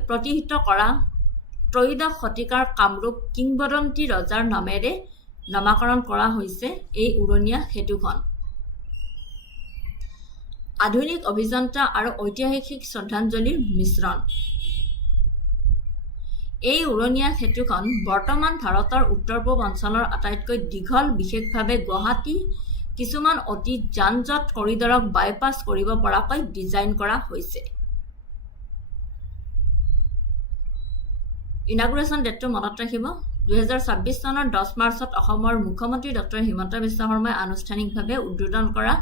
প্ৰতিহিত কৰা ত্ৰয়োদশ শতিকাৰ কামৰূপ কিংবদন্তি ৰজাৰ নামেৰে নামাকৰণ কৰা হৈছে এই উৰণীয়া সেতুখন। আধুনিক অভিযন্তা আৰু ঐতিহাসিক শ্ৰদ্ধাঞ্জলিৰ মিশ্ৰণ। এই উৰণীয়া সেতুখন বৰ্তমান ভাৰতৰ উত্তৰ-পূব অঞ্চলৰ আটাইতকৈ দীঘল, বিশেষভাৱে গুৱাহাটী কিছুমান অতি যান-জঁট কৰিডৰক বাইপাছ কৰিব পৰাকৈ ডিজাইন কৰা হৈছে। ইনাগুৰেশ্যন ডেটটো মনত ৰাখিব। 2026 চনৰ 10 মাৰ্চত অসমৰ মুখ্যমন্ত্ৰী ডক্টৰ হিমন্ত বিশ্ব শৰ্মাই আনুষ্ঠানিকভাৱে উদ্বোধন কৰা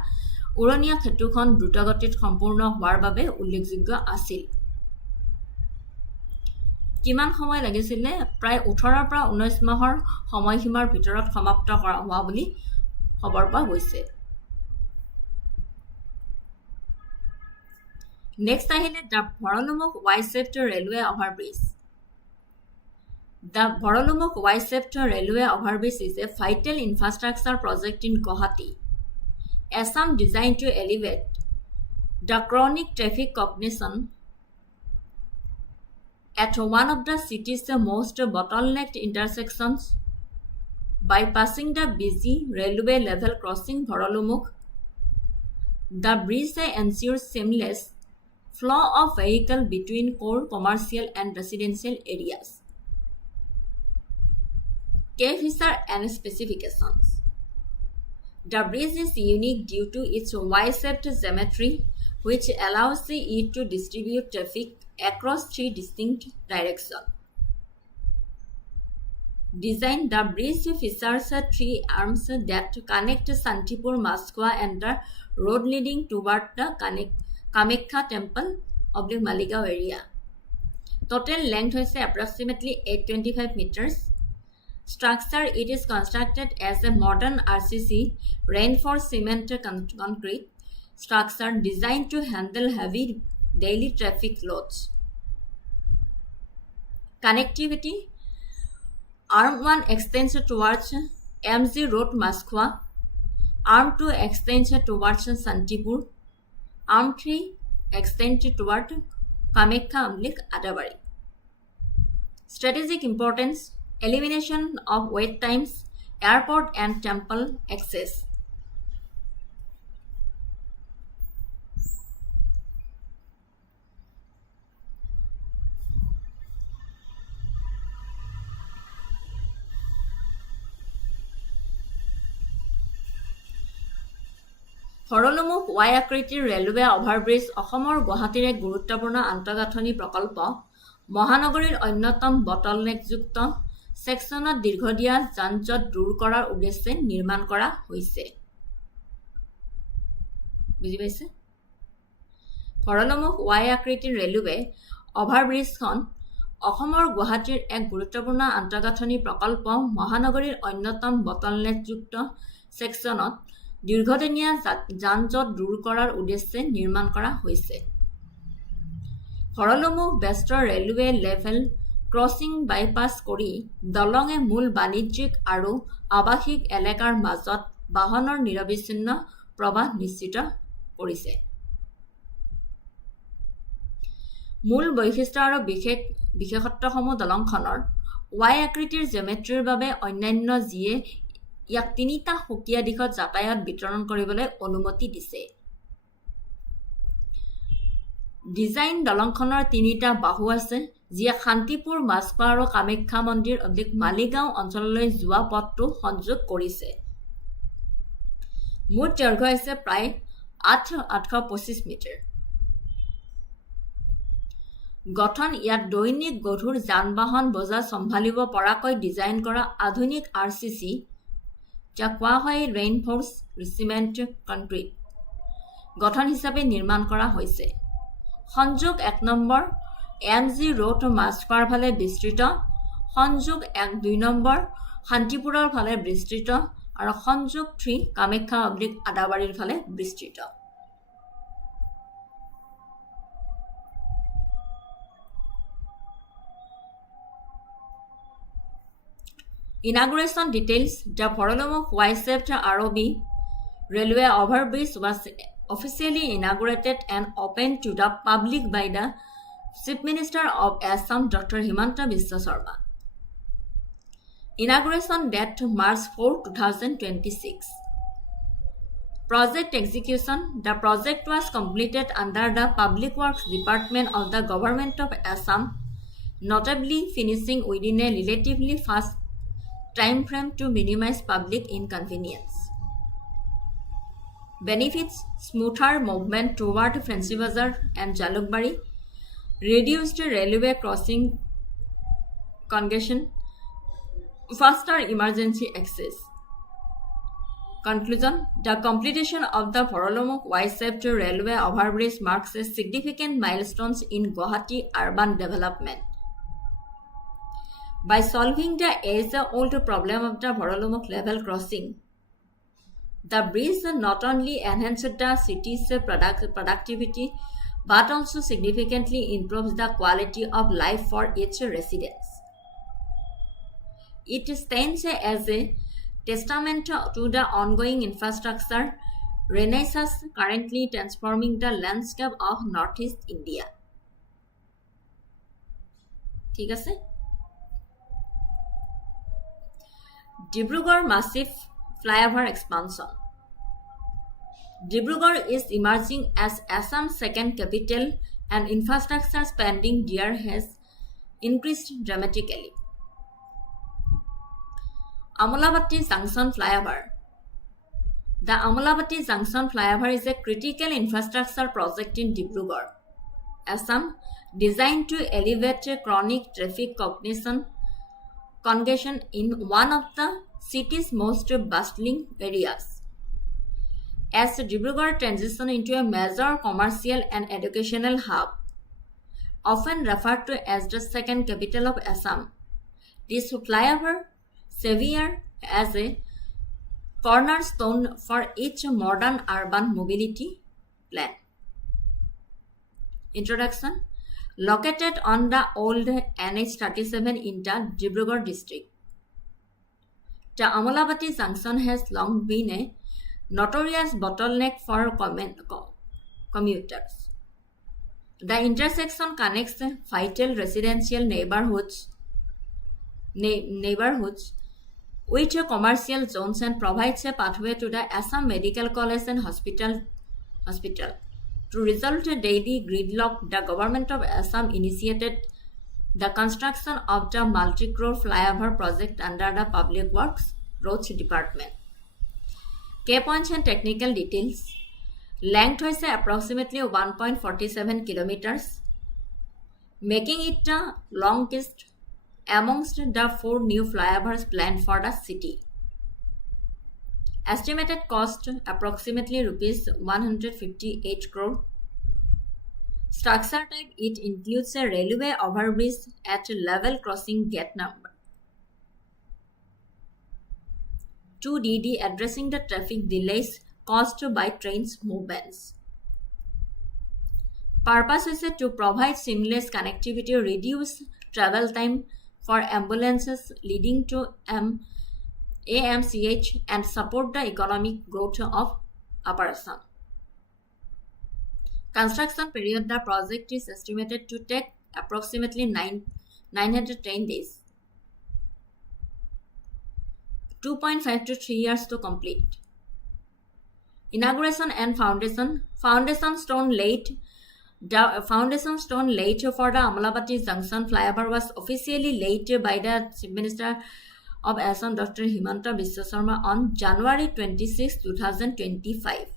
উৰণীয়া সেতুখন দ্ৰুতগতিত সম্পূৰ্ণ হোৱাৰ বাবে উল্লেখযোগ্য আছিল। কিমান সময় লাগিছিলে? প্ৰায় 18 পৰা 19 মাহৰ সময়সীমাৰ ভিতৰত সমাপ্ত হোৱা বুলি খবৰ পোৱা গৈছে। নেক্সট আহিলে the Bharalumukh Y shaped railway overbridge. The Borolumuk Y-shaped railway overbridge is a vital infrastructure project in Guwahati, Assam, designed to alleviate the chronic traffic congestion at one of the city's most bottlenecked intersections. By passing the busy railway level crossing Borolumuk, the bridge ensures seamless flow of vehicles between core commercial and residential areas. Key features and specifications. The bridge is unique due to its Y-shaped geometry, which allows it to distribute traffic across 3 distinct directions. Design: the bridge features 3 arms that connect Santipur, Maskwa, and the road leading toward the Kamekhya Temple of the Maligaon area. Total length is approximately 825 meters. Structure: it is constructed as a modern RCC reinforced cement concrete structure designed to handle heavy daily traffic loads. Connectivity: Arm 1 extends towards MG Road, Maskwa. Arm 2 extends towards Santipur. Arm 3 extends toward Kamekhya Adabari. Strategic importance: elimination of wait times, airport and temple access. সৰলমুখ Y আকৃতিৰ railway overbridge অসমৰ গুৱাহাটীৰ এক গুৰুত্বপূৰ্ণ আন্তঃগাঁথনি প্ৰকল্প মহানগৰীৰ অন্যতম বটলনেকযুক্ত ছেকশ্যনত দীৰ্ঘদিনীয়া যান-জঁট দূৰ কৰাৰ উদ্দেশ্যে নিৰ্মাণ কৰা হৈছে। বুজি পাইছে? সৰলমুখ ৱাই আকৃতিৰ ৰেলৱে অভাৰব্ৰিজখন অসমৰ গুৱাহাটীৰ এক গুৰুত্বপূৰ্ণ আন্তঃগাঁথনি প্ৰকল্প মহানগৰীৰ অন্যতম বটলনেকযুক্ত ছেকশ্যনত দীৰ্ঘদিনীয়া যান-জঁট দূৰ কৰাৰ উদ্দেশ্যে নিৰ্মাণ কৰা হৈছে। সৰলমুখ ব্যস্ত ৰেলৱে লেভেল ক্ৰছিং বাইপাছ কৰি দলঙে মূল বাণিজ্যিক আৰু আৱাসিক এলেকাৰ মাজত বাহনৰ নিৰবিচ্ছিন্ন প্ৰৱাহ নিশ্চিত কৰিছে। মূল বৈশিষ্ট্য আৰু বিশেষত্বসমূহ দলংখনৰ ৱাই আকৃতিৰ জিঅ'মেট্ৰিৰ বাবে অন্যান্য যিয়ে ইয়াক তিনিটা সুকীয়া দিশত যাতায়াত বিতৰণ কৰিবলৈ অনুমতি দিছে। ডিজাইন দলংখনৰ তিনিটা বাহু আছে যিয়ে শান্তিপুৰ মাছখোৱা আৰু কামাখ্যা মন্দিৰ মালিগাঁও অঞ্চললৈ যোৱা পথটো সংযোগ কৰিছে। মুঠ দৈৰ্ঘ্য হৈছে প্ৰায় 825 মিটাৰ। গঠন ইয়াত দৈনিক গধুৰ যান-বাহন বোজা চম্ভালিব পৰাকৈ ডিজাইন কৰা আধুনিক RCC যাক কোৱা হয় ৰেইনফ'ৰ্চ চিমেণ্ট কংক্ৰিট গঠন হিচাপে নিৰ্মাণ কৰা হৈছে। সংযোগ 1 নম্বৰ MG ৰোড মাছখোৱাৰ ফালে বিস্তৃত, সংযোগ 2 নম্বৰ শান্তিপুৰৰ ফালে বিস্তৃত আৰু সংযোগ 3 কামাখ্যা আদাবাৰীৰ ফালে বিস্তৃত। Inauguration details: The Forolomuk Y-shaped ROB railway overbridge was officially inaugurated and opened to the public by the Chief Minister of Assam, Dr. Himanta Biswa Sharma. Inauguration date March 4, 2026. Project execution: The project was completed under the Public Works Department of the Government of Assam, notably finishing within a relatively fast time frame to minimize public inconvenience. Benefits: smoother movement toward Fancy Bazar and Jalukbari, reduced railway crossing congestion, faster emergency access. Conclusion: The completion of the Forolomuk Y-shaped railway overbridge marks a significant milestone in Guwahati urban development. By solving the age-old problem of the Forolomuk level crossing, the bridge not only enhanced the city's productivity but also significantly improves the quality of life for its residents. It stands as a testament to the ongoing infrastructure renaissance currently transforming the landscape of Northeast India. ঠিক আছে? Dibrugarh massive flyover expansion. Dibrugarh is emerging as Assam's second capital and infrastructure spending there has increased dramatically. Amolabati Junction Flyover. The Amolabati Junction Flyover is a critical infrastructure project in Dibrugarh, Assam, designed to alleviate chronic traffic congestion in one of the city's most bustling areas. As Dibrugarh transitions into a major commercial and educational hub, often referred to as the second capital of Assam, this flyover serves as a cornerstone for each modern urban mobility plan. Introduction: Located on the old NH37 in the Dibrugarh district, the Amolabati Junction has long been a notorious bottleneck for commuters. The intersection connects vital residential neighborhoods with commercial zones and provides a pathway to the Assam Medical College and Hospital. To resolve the daily gridlock, the government of Assam initiated the construction of the multi-crore flyover project under the Public Works Roads Department. Key points and technical details. Length hoise approximately 1.47 kilometers, making it the longest amongst the 4 new flyovers planned for the city. Estimated cost approximately rupees 158 crore. Structure type, it includes a railway overbridge at level crossing gate number 2DD, addressing the traffic delays caused by trains movements. Purpose is to provide seamless connectivity, reduce travel time for ambulances leading to AMCH, and support the economic growth of Upper Assam. Construction period, the project is estimated to take approximately 910 days, 2.5 to 3 years to complete. Inauguration and foundation stone laid. The foundation stone laid for the Amalabati Junction flyover was officially laid by the Chief Minister of Assam, Dr. Himanta Biswa Sharma, on January 26, 2025.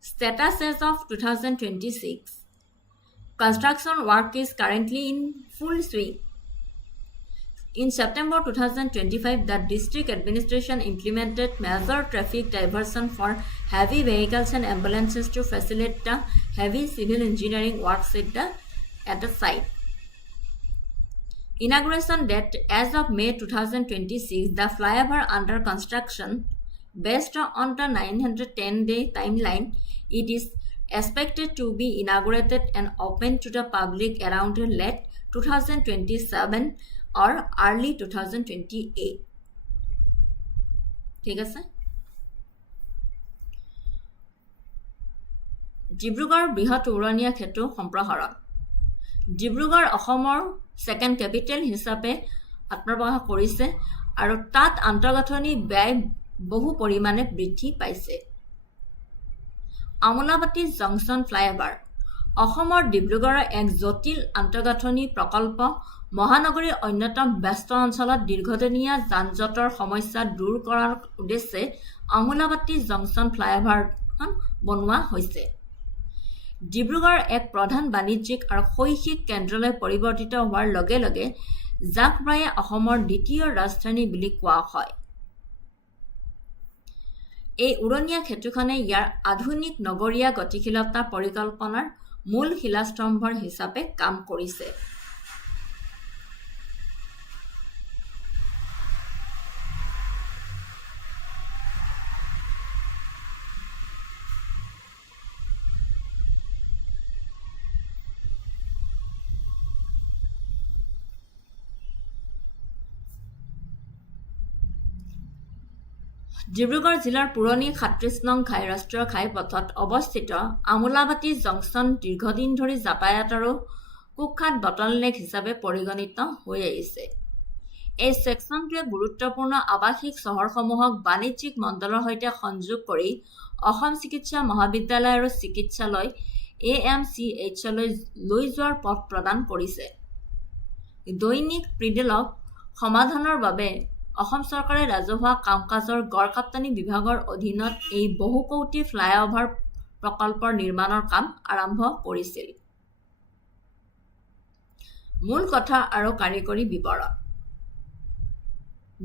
Status as of 2026. Construction work is currently in full swing. In September 2025, the district administration implemented major traffic diversion for heavy vehicles and ambulances to facilitate the heavy civil engineering works at the site. Inauguration date as of May 2026. The flyover under construction, based on the 910-day timeline, it is expected to be inaugurated and open to the public around late 2027 or early 2028. ঠিক আছে। ডিব্ৰুগড় বৃহৎ উৰণীয়া সেতু সম্প্ৰসাৰণ। ডিব্ৰুগড় অসমৰ second capital হিচাপে আত্মপ্ৰকাশ কৰিছে আৰু তাত আন্তঃগাঁথনি ব্যয় বহু পৰিমাণে বৃদ্ধি পাইছে। আমোলাবাটী জংচন ফ্লাইঅভাৰ অসমৰ ডিব্ৰুগড়ৰ এক জটিল আন্তঃগাঁথনি প্ৰকল্প। মহানগৰীৰ অন্যতম ব্যস্ত অঞ্চলত দীৰ্ঘদিনীয়া যান-জঁটৰ সমস্যা দূৰ কৰাৰ উদ্দেশ্যে আমোলাবাটী জংচন ফ্লাইঅভাৰখন বনোৱা হৈছে। ডিব্ৰুগড় এক প্ৰধান বাণিজ্যিক আৰু শৈক্ষিক কেন্দ্ৰলৈ পৰিৱৰ্তিত হোৱাৰ লগে লগে যাক প্ৰায়ে অসমৰ দ্বিতীয় ৰাজধানী বুলি কোৱা হয়। এই উৰণীয়া সেতুখনে ইয়াৰ আধুনিক নগৰীয়া গতিশীলতা পৰিকল্পনাৰ মূল শিলাস্তম্ভৰ হিচাপে কাম কৰিছে। ডিব্ৰুগড় জিলাৰ পুৰণি ৩৭ নং ঘাই ৰাষ্ট্ৰীয় ঘাইপথত অৱস্থিত আমোলাবাটী জংচন দীৰ্ঘদিন ধৰি যাতায়াত আৰু কুখ্যাত বটলনেক হিচাপে পৰিগণিত হৈ আহিছে। এই ছেকশ্যনটোৱে গুৰুত্বপূৰ্ণ আৱাসিক চহৰসমূহক বাণিজ্যিক মণ্ডলৰ সৈতে সংযোগ কৰি অসম চিকিৎসা মহাবিদ্যালয় আৰু চিকিৎসালয় AMCHলৈ লৈ যোৱাৰ পথ প্ৰদান কৰিছে। দৈনিক প্ৰিডেলক সমাধানৰ বাবে অসম চৰকাৰে ৰাজহুৱা কাম-কাজৰ গড়কাপ্তানি বিভাগৰ অধীনত এই বহুকৌটি ফ্লাইঅভাৰ প্ৰকল্পৰ নিৰ্মাণৰ কাম আৰম্ভ কৰিছিল। মূল কথা আৰু কাৰিকৰী বিৱৰণ।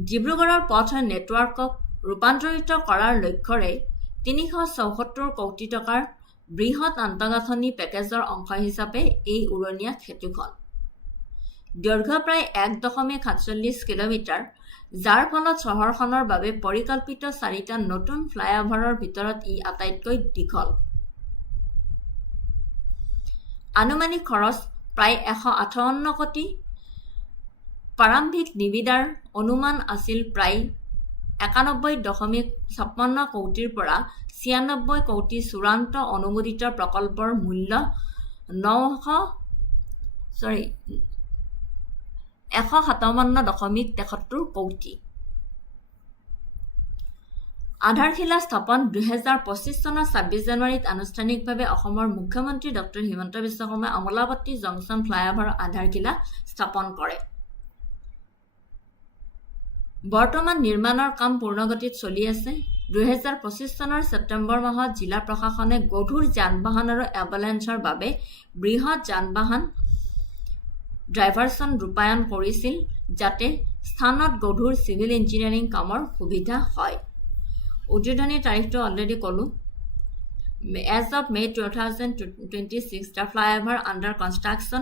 ডিব্ৰুগড়ৰ পথ নেটৱৰ্কক ৰূপান্তৰিত কৰাৰ লক্ষ্যৰে ৩৭৪ কোটি টকাৰ বৃহৎ আন্তঃগাঁথনি পেকেজৰ অংশ হিচাপে এই উৰণীয়া সেতুখন। দৈৰ্ঘ্য প্ৰায় ১.৪৭ কিলোমিটাৰ, যাৰ ফলত চহৰখনৰ বাবে পৰিকল্পিত ৪টা নতুন ফ্লাইঅভাৰৰ ভিতৰত ই আটাইতকৈ দীঘল। আনুমানিক খৰচ প্ৰায় ১৫৮ কোটি। প্ৰাৰম্ভিক নিবিদাৰ অনুমান আছিল প্ৰায় ৯১.৫৬ কোটিৰ পৰা ৯৬ কোটি। চূড়ান্ত অনুমোদিত প্ৰকল্পৰ মূল্য ১৫৭.৭৩ কোটি। আধাৰশিলা স্থাপন ২০২৫ চনৰ ২৬ জানুৱাৰীত আনুষ্ঠানিকভাৱে অসমৰ মুখ্যমন্ত্ৰী ডক্টৰ হিমন্ত বিশ্ব শৰ্মাই আমোলাবাটী জংচন ফ্লাইঅভাৰৰ আধাৰশিলা স্থাপন কৰে। বৰ্তমান নিৰ্মাণৰ কাম পূৰ্ণগতিত চলি আছে। 2025 চনৰ ছেপ্টেম্বৰ মাহত জিলা প্ৰশাসনে গধুৰ যান-বাহন আৰু এভালেঞ্চৰ বাবে বৃহৎ যান-বাহন ডাইভাৰচন ৰূপায়ণ কৰিছিল যাতে স্থানত গধুৰ চিভিল ইঞ্জিনিয়াৰিং কামৰ সুবিধা হয়। উদ্বোধনী তাৰিখটো অলৰেডি ক'লো। As of May 2026, the flyover under construction,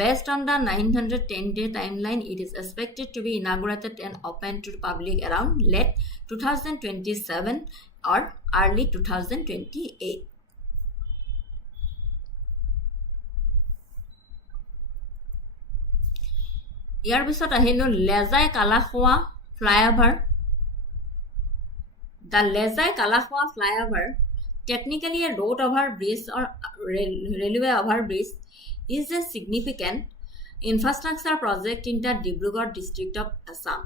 based on the 910-day timeline, it is expected to be inaugurated and open to the public around late 2027 or early 2028. ইয়াৰ পিছত আহিলো Lezai কালাখোৱা flyover. The Lezai Kalahwa flyover, technically a road overbridge or railway overbridge, is a significant infrastructure project in the Dibrugarh district of Assam.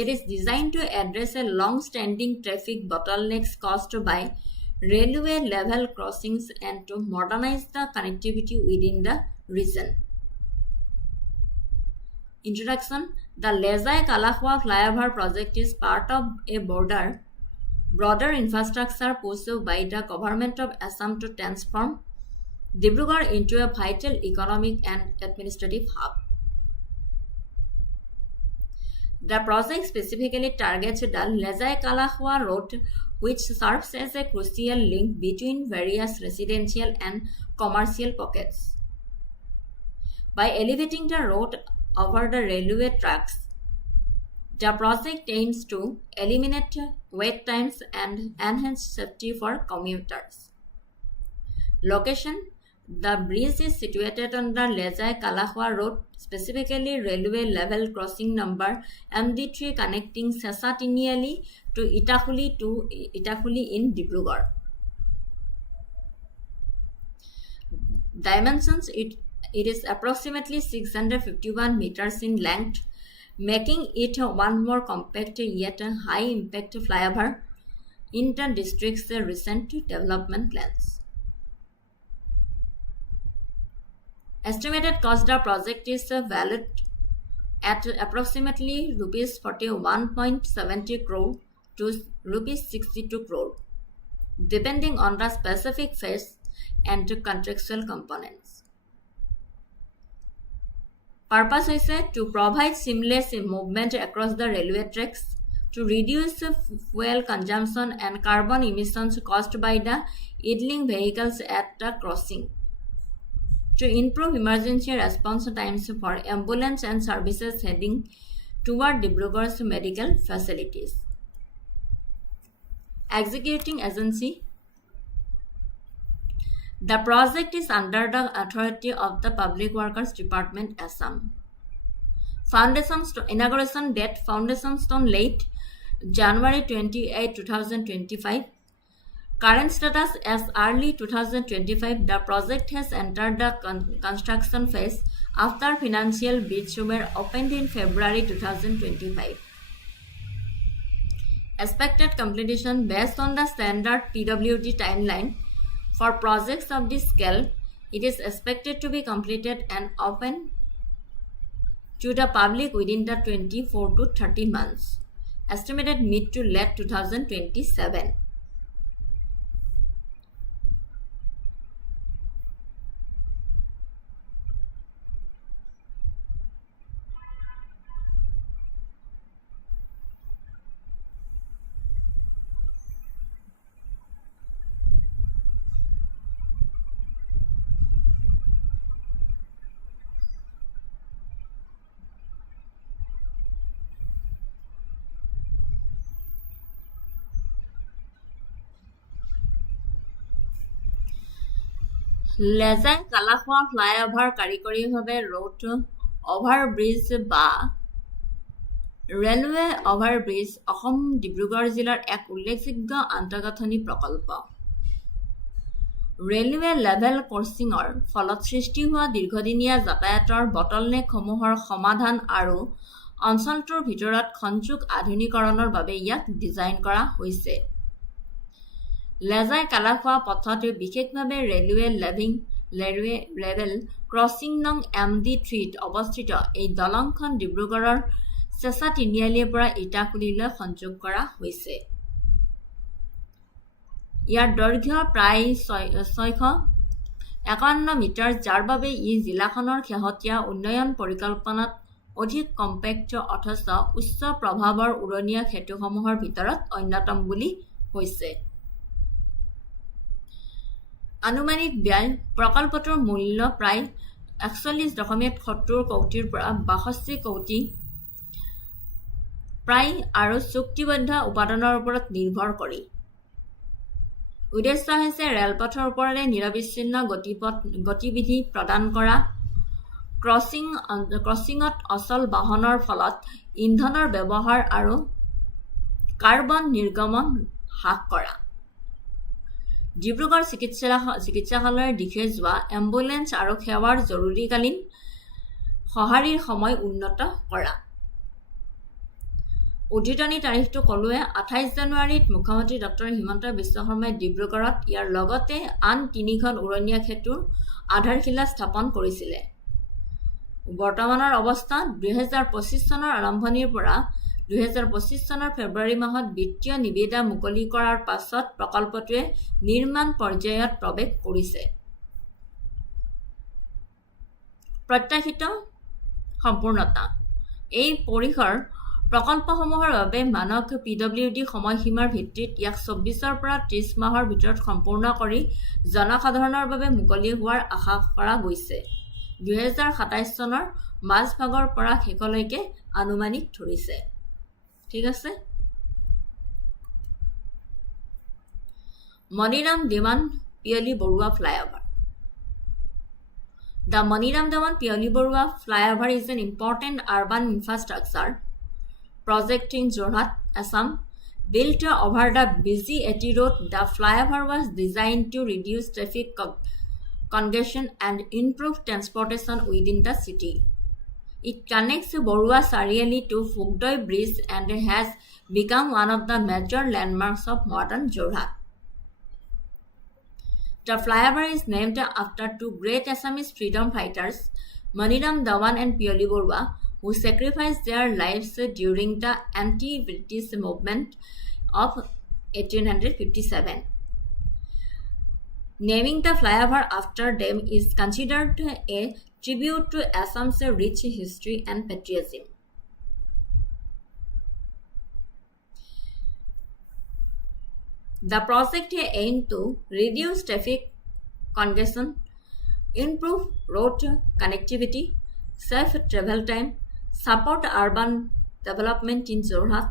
It is designed to address a long-standing traffic bottlenecks caused by railway level crossings and to modernize the connectivity within the region. Introduction. The Lezai Kalahwa flyover project is part of a broader infrastructure pursued by the government of Assam to transform Dibrugarh into a vital economic and administrative hub. The project specifically targets the Lezai Kalahwa road, which serves as a crucial link between various residential and commercial pockets. By elevating the road over the railway tracks, the project aims to eliminate wait times and enhance safety for commuters. Location. The bridge is situated on the Lezai Kalahwa road, specifically railway level crossing number MD3 connecting Sesatiniali to Itakuli in Dibrugarh. Dimensions. It is approximately 651 meters in length, making it one more compact yet high-impact flyover in the district's recent development plans. Estimated cost of the project is valued at approximately rupees 41.70 crore to rupees 62 crore, depending on the specific phase and contractual components. Purpose is to provide seamless movement across the railway tracks, to reduce fuel consumption and carbon emissions caused by the idling vehicles at the crossing, to improve emergency response times for ambulance and services heading toward Dibrugarh's medical facilities. Executing agency. The project is under the authority of the Public Workers Department, Assam. Inauguration date. Foundation stone laid January 28, 2025. Current status as early 2025. The project has entered the construction phase after financial bids were opened in February 2025. Expected completion based on the standard PWD timeline. For projects of this scale, it is expected to be completed and open to the public within the 24 to 30 months. Estimated mid to late 2027. Lezai Kalahwa flyover কাৰিকৰীভাৱে road overbridge বা railway overbridge Assam Dibrugarh জিলাৰ এক উল্লেখযোগ্য আন্তঃগাঁথনি প্ৰকল্প। Railway level ক্ৰছিঙৰ ফলত সৃষ্টি হোৱা দীৰ্ঘদিনীয়া যাতায়াতৰ বটলনেকসমূহৰ সমাধান আৰু অঞ্চলটোৰ ভিতৰত সংযোগ আধুনিকৰণৰ বাবে ইয়াক ডিজাইন কৰা হৈছে। লেজাই কালাখোৱা পথত বিশেষভাৱে ৰেলৱে লেভেল ক্ৰছিং নং MD3ত অৱস্থিত এই দলংখন ডিব্ৰুগড়ৰ চেঁচা তিনিআলিৰ পৰা ইটাখুলিলৈ সংযোগ কৰা হৈছে। ইয়াৰ দৈৰ্ঘ্য প্ৰায় 651 মিটাৰ, যাৰ বাবে ই জিলাখনৰ শেহতীয়া উন্নয়ন পৰিকল্পনাত অধিক কম্পেক্ট অথচ উচ্চ প্ৰভাৱৰ উৰণীয়া সেতুসমূহৰ ভিতৰত অন্যতম বুলি কৈছে। আনুমানিক ব্যয় প্ৰকল্পটোৰ মূল্য প্ৰায় 41.70 কোটিৰ পৰা 62 কোটি প্ৰায় আৰু চুক্তিবদ্ধ উপাদানৰ ওপৰত নিৰ্ভৰ কৰি। উদ্দেশ্য হৈছে ৰেলপথৰ ওপৰেৰে নিৰবিচ্ছিন্ন গতিবিধি প্ৰদান কৰা, ক্ৰছিঙত অচল বাহনৰ ফলত ইন্ধনৰ ব্যৱহাৰ আৰু কাৰ্বন নিৰ্গমন হ্ৰাস কৰা, ডিব্ৰুগড় চিকিৎসালয়ৰ দিশে যোৱা এম্বুলেন্স আৰু সেৱাৰ জৰুৰীকালীন সঁহাৰিৰ সময় উন্নত কৰা। উদ্বোধনী তাৰিখটো ক'লোৱে 28 জানুৱাৰীত মুখ্যমন্ত্ৰী ডক্টৰ হিমন্ত বিশ্ব শৰ্মাই ডিব্ৰুগড়ত ইয়াৰ লগতে আন 3খন উৰণীয়া সেতুৰ আধাৰশিলা স্থাপন কৰিছিলে। বৰ্তমানৰ অৱস্থাত 2025 চনৰ আৰম্ভণিৰ পৰা 2025 চনৰ ফেব্ৰুৱাৰী মাহত বিত্তীয় নিবিদা মুকলি কৰাৰ পাছত প্ৰকল্পটোৱে নিৰ্মাণ পৰ্যায়ত প্ৰৱেশ কৰিছে। প্ৰত্যাশিত সম্পূৰ্ণতা। এই পৰিসৰ প্ৰকল্পসমূহৰ বাবে মানক PWD সময়সীমাৰ ভিত্তিত ইয়াক 24ৰ পৰা 30 মাহৰ ভিতৰত সম্পূৰ্ণ কৰি জনসাধাৰণৰ বাবে মুকলি হোৱাৰ আশা কৰা গৈছে। 2027 চনৰ মাজভাগৰ পৰা শেষলৈকে আনুমানিক ধৰিছে। ঠিক আছে। Maniram Dewan Piyoli Barua flyover. The Maniram Dewan Pioli Borua Flyover is an important urban infrastructure project in Jorhat, Assam. Built over the busy AT road, the flyover was designed to reduce traffic congestion and improve transportation within the city. It connects Borua Sariali to Fugdoi Bridge and has become one of the major landmarks of modern Jorhat. The flyover is named after two great Assamese freedom fighters, Maniram Dewan and Pioli Borua, who sacrificed their lives during the anti-British movement of 1857. Naming the flyover after them is considered a tribute to Assam's rich history and patriotism. The project aimed to reduce traffic congestion, improve road connectivity, save travel time, support urban development in Jorhat.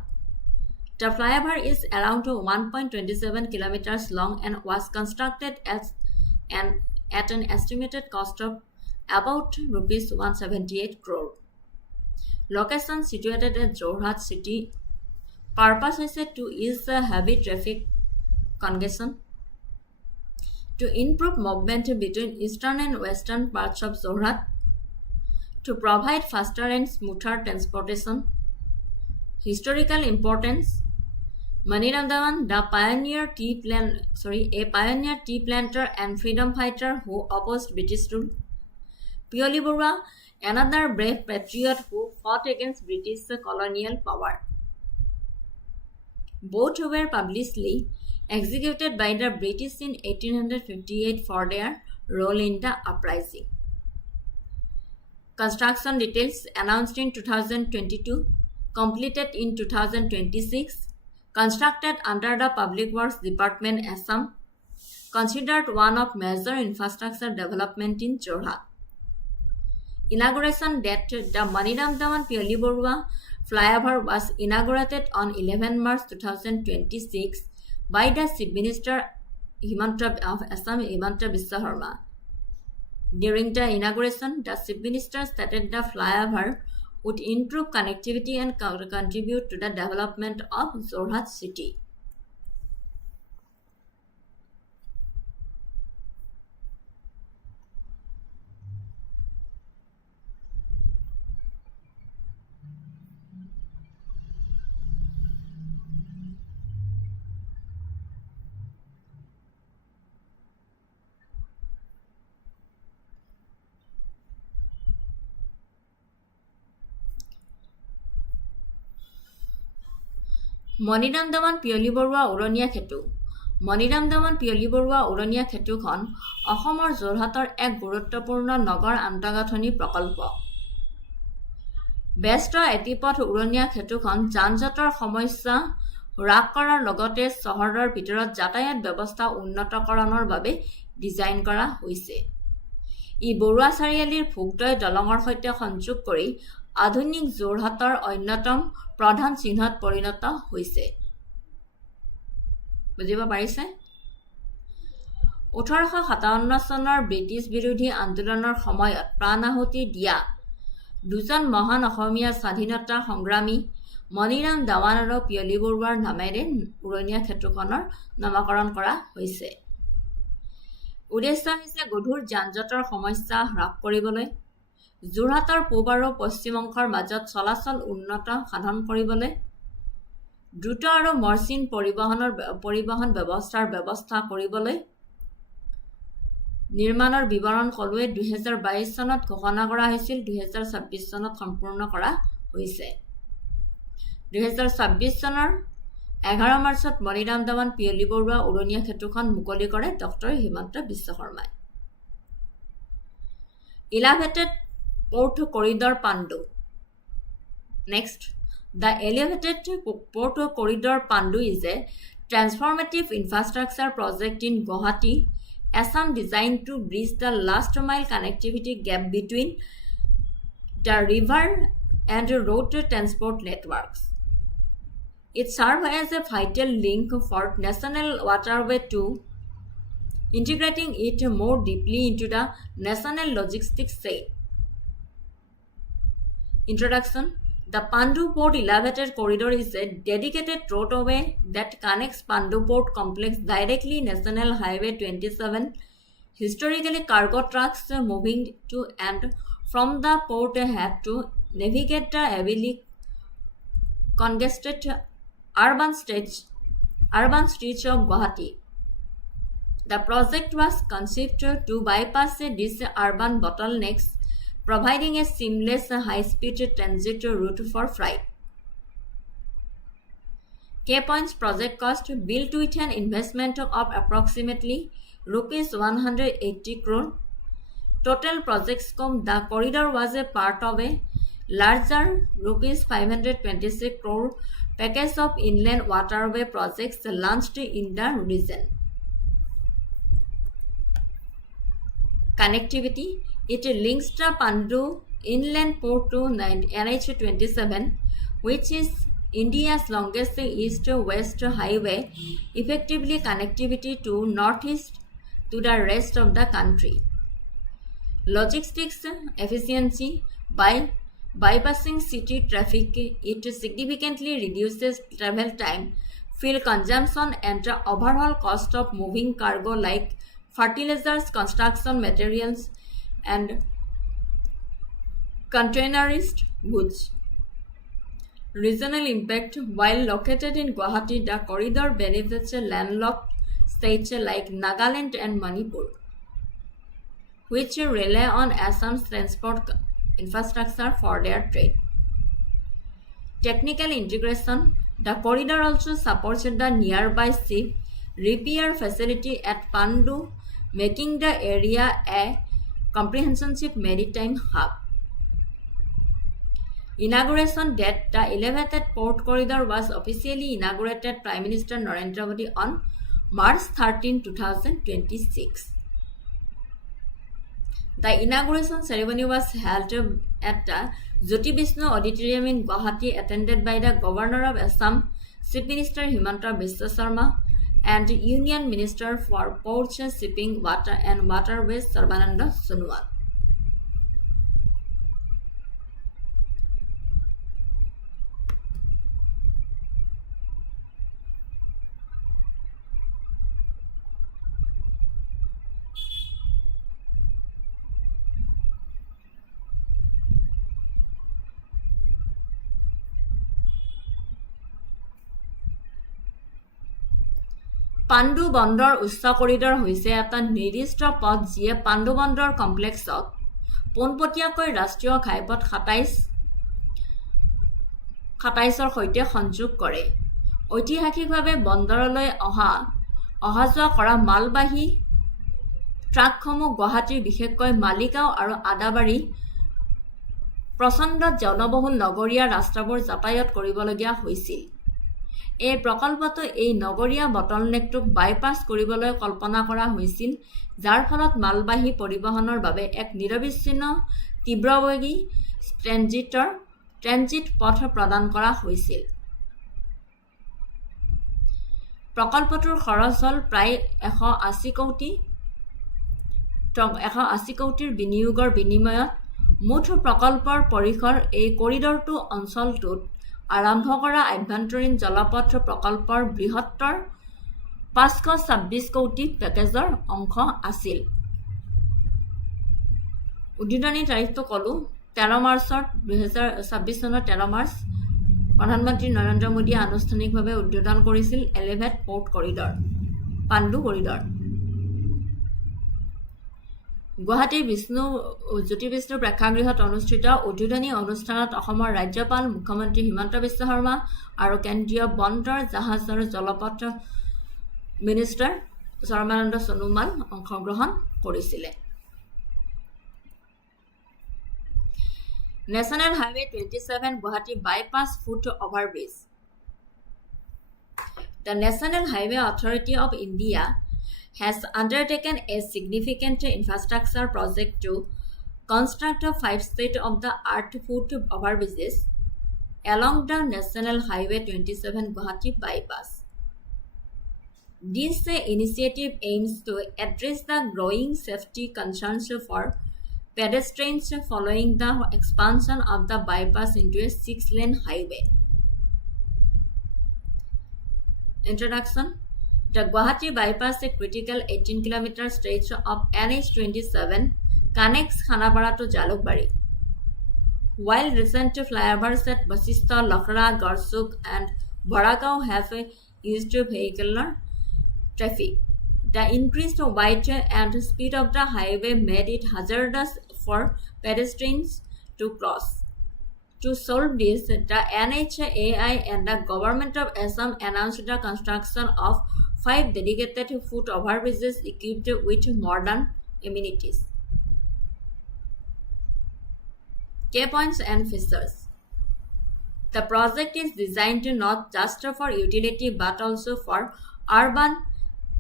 The flyover is around 1.27 kilometers long and was constructed at an estimated cost of about rupees 178 crore. Location situated at Jorhat city. Purpose is to ease heavy traffic congestion, to improve movement between eastern and western parts of Jorhat, to provide faster and smoother transportation. Historical importance. Maniram Dewan, a pioneer tea planter and freedom fighter who opposed British rule. Pioli Borua, another brave patriot who fought against British colonial power. Both were publicly executed by the British in 1858 for their role in the uprising. Construction details announced in 2022, completed in 2026, constructed under the Public Works Department, Assam, considered one of major infrastructure development in Jorhat. Inauguration date. The Maniram Dewan Pioli Borua flyover was inaugurated on 11 March 2026 by the Chief Minister of Assam, Himanta Biswa Sarma. During the inauguration, the Chief Minister stated the flyover would improve connectivity and contribute to the development of Jorhat city. Maniram Dewan Pioli Borua উৰণীয়া সেতু মণিৰাম দেৱান পিয়লি বৰুৱা উৰণীয়া সেতুখন অসমৰ যোৰহাটৰ এক গুৰুত্বপূৰ্ণ নগৰ আন্তঃগাঁথনি প্ৰকল্প। ব্যস্ত এটিপথ উৰণীয়া সেতুখন যান-জঁটৰ সমস্যা হ্ৰাস কৰাৰ লগতে চহৰৰ ভিতৰত যাতায়াত ব্যৱস্থা উন্নতকৰণৰ বাবে ডিজাইন কৰা হৈছে। ই বৰুৱা চাৰিআলিৰ ভোগদৈ দলঙৰ সৈতে সংযোগ কৰি আধুনিক যোৰহাটৰ অন্যতম প্ৰধান চিহ্নত পৰিণত হৈছে। বুজিব পাৰিছে? 1857 চনৰ ব্ৰিটিছ বিৰোধী আন্দোলনৰ সময়ত প্ৰাণ আহুতি দিয়া দুজন মহান অসমীয়া স্বাধীনতা সংগ্ৰামী মণিৰাম দেৱান আৰু পিয়লি বৰুৱাৰ নামেৰে উৰণীয়া সেতুখনৰ নামকৰণ কৰা হৈছে। উদ্দেশ্য হৈছে গধুৰ যান-জঁটৰ সমস্যা হ্ৰাস কৰিবলৈ, যোৰহাটৰ পূব আৰু পশ্চিম অংশৰ মাজত চলাচল উন্নত সাধন কৰিবলৈ, দ্ৰুত আৰু মসৃণ পৰিবহণ ব্যৱস্থাৰ ব্যৱস্থা কৰিবলৈ। নিৰ্মাণৰ বিৱৰণ ক'লোৱে 2022 চনত ঘোষণা কৰা হৈছিল, 2026 চনত সম্পূৰ্ণ কৰা হৈছে। 2026 চনৰ 11 মাৰ্চত মণিৰাম দেৱান পিয়লি বৰুৱা উৰণীয়া সেতুখন মুকলি কৰে ডক্টৰ হিমন্ত বিশ্ব শৰ্মাই। Elevated Port Corridor Pandu. Next, the Elevated Port Corridor Pandu is a transformative infrastructure project in Guwahati, Assam designed to bridge the last mile connectivity gap between the river and road transport networks. It serves as a vital link for National Waterway 2, integrating it more deeply into the national logistics chain. Introduction. The Pandu Port Elevated Corridor is a dedicated roadway that connects Pandu Port Complex directly National Highway 27. Historically, cargo trucks moving to and from the port had to navigate the heavily congested urban streets of Guwahati. The project was conceived to bypass these urban bottlenecks, providing a seamless high-speed transit route for freight. Key points: project cost built with an investment of approximately rupees 180 crore. Total project scope: the corridor was a part of a larger rupees 526 crore package of inland waterway projects launched in the region. Connectivity: it links the Pandu inland port to NH27, which is India's longest east-west highway, effectively connectivity to northeast to the rest of the country. Logistics efficiency: by bypassing city traffic, it significantly reduces travel time, fuel consumption, and the overall cost of moving cargo like fertilizers, construction materials, and containerized goods. Regional impact: while located in Guwahati, the corridor benefits landlocked states like Nagaland and Manipur, which rely on Assam's transport infrastructure for their trade. Technical integration: the corridor also supports the nearby ship repair facility at Pandu, making the area a comprehensive maritime hub. Inauguration date: the Elevated Port Corridor was officially inaugurated Prime Minister Narendra Modi on March 13, 2026. The inauguration ceremony was held at the Jyoti Vishnu Auditorium in Guwahati, attended by the Governor of Assam, Chief Minister Himanta Biswa Sharma, and Union Minister for Ports, Shipping, Water and Waterways Sarbananda Sonowal. Pandu বন্দৰ উচ্চ corridor হৈছে এটা নিৰ্দিষ্ট পথ যিয়ে পাণ্ডু বন্দৰ কমপ্লেক্সক পোনপটীয়াকৈ ৰাষ্ট্ৰীয় ঘাইপথ 27ৰ সৈতে সংযোগ কৰে। ঐতিহাসিকভাৱে বন্দৰলৈ অহা অহা যোৱা কৰা মালবাহী ট্ৰাকসমূহ গুৱাহাটীৰ বিশেষকৈ মালিগাঁও আৰু আদাবাৰী প্ৰচণ্ড জনবহুল নগৰীয়া ৰাস্তাবোৰ যাতায়াত কৰিবলগীয়া হৈছিল। এই প্ৰকল্পটো এই নগৰীয়া বটলনেকটোক বাইপাছ কৰিবলৈ কল্পনা কৰা হৈছিল, যাৰ ফলত মালবাহী পৰিবহণৰ বাবে এক নিৰবিচ্ছিন্ন তীব্ৰবেগী ট্ৰেনজিট পথ প্ৰদান কৰা হৈছিল। প্ৰকল্পটোৰ খৰচ হ'ল প্ৰায় 180 কোটিৰ বিনিয়োগৰ বিনিময়ত। মুঠ প্ৰকল্পৰ পৰিসৰ এই কৰিডৰটো অঞ্চলটোত আৰম্ভ কৰা আভ্যন্তৰীণ জলপথ প্ৰকল্পৰ বৃহত্তৰ 526 কোটি পেকেজৰ অংশ আছিল। উদ্বোধনী তাৰিখটো ক'লো 13 মাৰ্চত 2026 চনৰ 13 মাৰ্চ প্ৰধানমন্ত্ৰী নৰেন্দ্ৰ মোদীয়ে আনুষ্ঠানিকভাৱে উদ্বোধন কৰিছিল elevate port corridor Pandu corridor. গুৱাহাটীৰ জ্যোতি বিষ্ণু প্ৰেক্ষাগৃহত অনুষ্ঠিত উদ্বোধনী অনুষ্ঠানত অসমৰ ৰাজ্যপাল মুখ্যমন্ত্ৰী হিমন্ত বিশ্ব শৰ্মা আৰু কেন্দ্ৰীয় বন্দৰ জাহাজ আৰু জলপথ মিনিষ্টাৰ সৰ্বানন্দ সোণোৱাল অংশগ্ৰহণ কৰিছিলে। National highway 27 Guwahati bypass foot overbridge. The National Highway Authority of India has undertaken a significant infrastructure project to construct 5 state-of-the-art foot overbridges along the National Highway 27 Guwahati bypass. This initiative aims to address the growing safety concerns for pedestrians following the expansion of the bypass into a 6-lane highway. Introduction. The Guwahati bypass, a critical 18-km stretch of NH27, connects Khanapara to Jalukbari. While recent flyovers at Basista, Lakhra, Garsuk, and Baragao have eased vehicular traffic, the increased width and speed of the highway made it hazardous for pedestrians to cross. To solve this, the NHAI and the government of Assam announced the construction of 5 dedicated foot overbridges equipped with modern amenities. Key points and features. The project is designed not just for utility but also for urban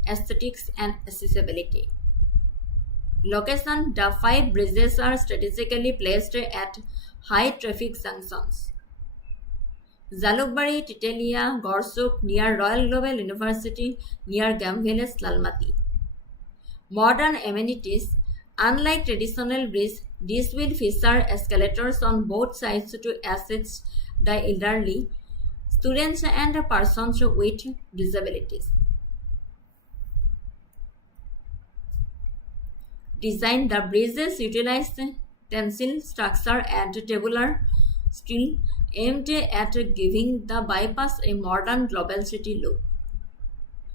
aesthetics and accessibility. Location. The 5 bridges are strategically placed at high traffic junctions. Jalukbari, Titelia, Gorsuk, near Royal Global University, near Gam Village, Lalmati. Modern amenities. Unlike traditional bridges, this will feature escalators on both sides to assist the elderly, students, and persons with disabilities. Design. The bridges utilize tensile structure and tabular steel aimed at giving the bypass a modern global city look.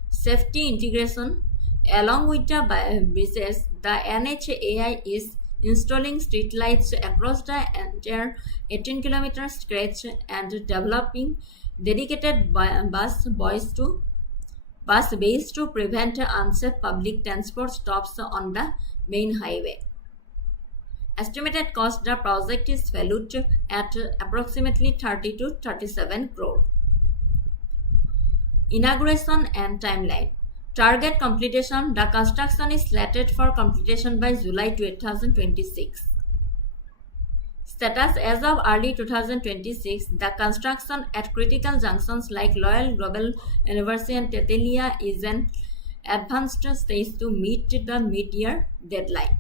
Safety integration. Along with the bridges, the NHAI is installing street lights across the entire 18-km stretch and developing dedicated bus bays to prevent unsafe public transport stops on the main highway. Estimated cost. The project is valued at approximately 30 to 37 crore. Inauguration and timeline. Target completion. The construction is slated for completion by July 2026. Status. As of early 2026, the construction at critical junctions like Royal Global University and Tetelia is an advanced stage to meet the mid-year deadline.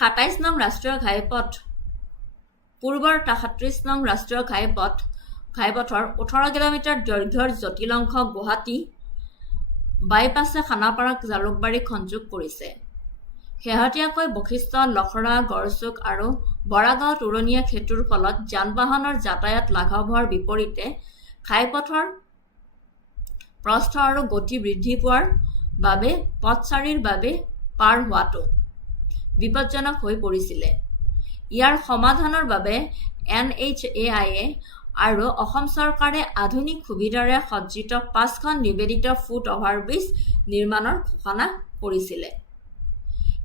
সাতাইশ নং ৰাষ্ট্ৰীয় ঘাইপথ পূৰ্বৰ 37 নং ৰাষ্ট্ৰীয় ঘাইপথ ঘাইপথৰ 18 kilometre দৈৰ্ঘ্যৰ জটিল অংশ গুৱাহাটী বাইপাছে খানাপাৰাক জালুকবাৰীক সংযোগ কৰিছে। শেহতীয়াকৈ বশিষ্ঠ, লখৰা, গড়চুক আৰু বৰাগাঁৱত উৰণীয়া সেতুৰ ফলত যান-বাহনৰ যাতায়াত লাঘৱ হোৱাৰ বিপৰীতে ঘাইপথৰ প্ৰস্থ আৰু গতি বৃদ্ধি পোৱাৰ বাবে পথচাৰীৰ বাবে পাৰ হোৱাটো বিপদজনক হৈ পৰিছিল। ইয়াৰ সমাধানৰ বাবে NHAI আৰু অসম চৰকাৰে আধুনিক সুবিধাৰে সজ্জিত 5খন নিবেদিত ফুট অভাৰব্ৰিজ নিৰ্মাণৰ ঘোষণা কৰিছিল।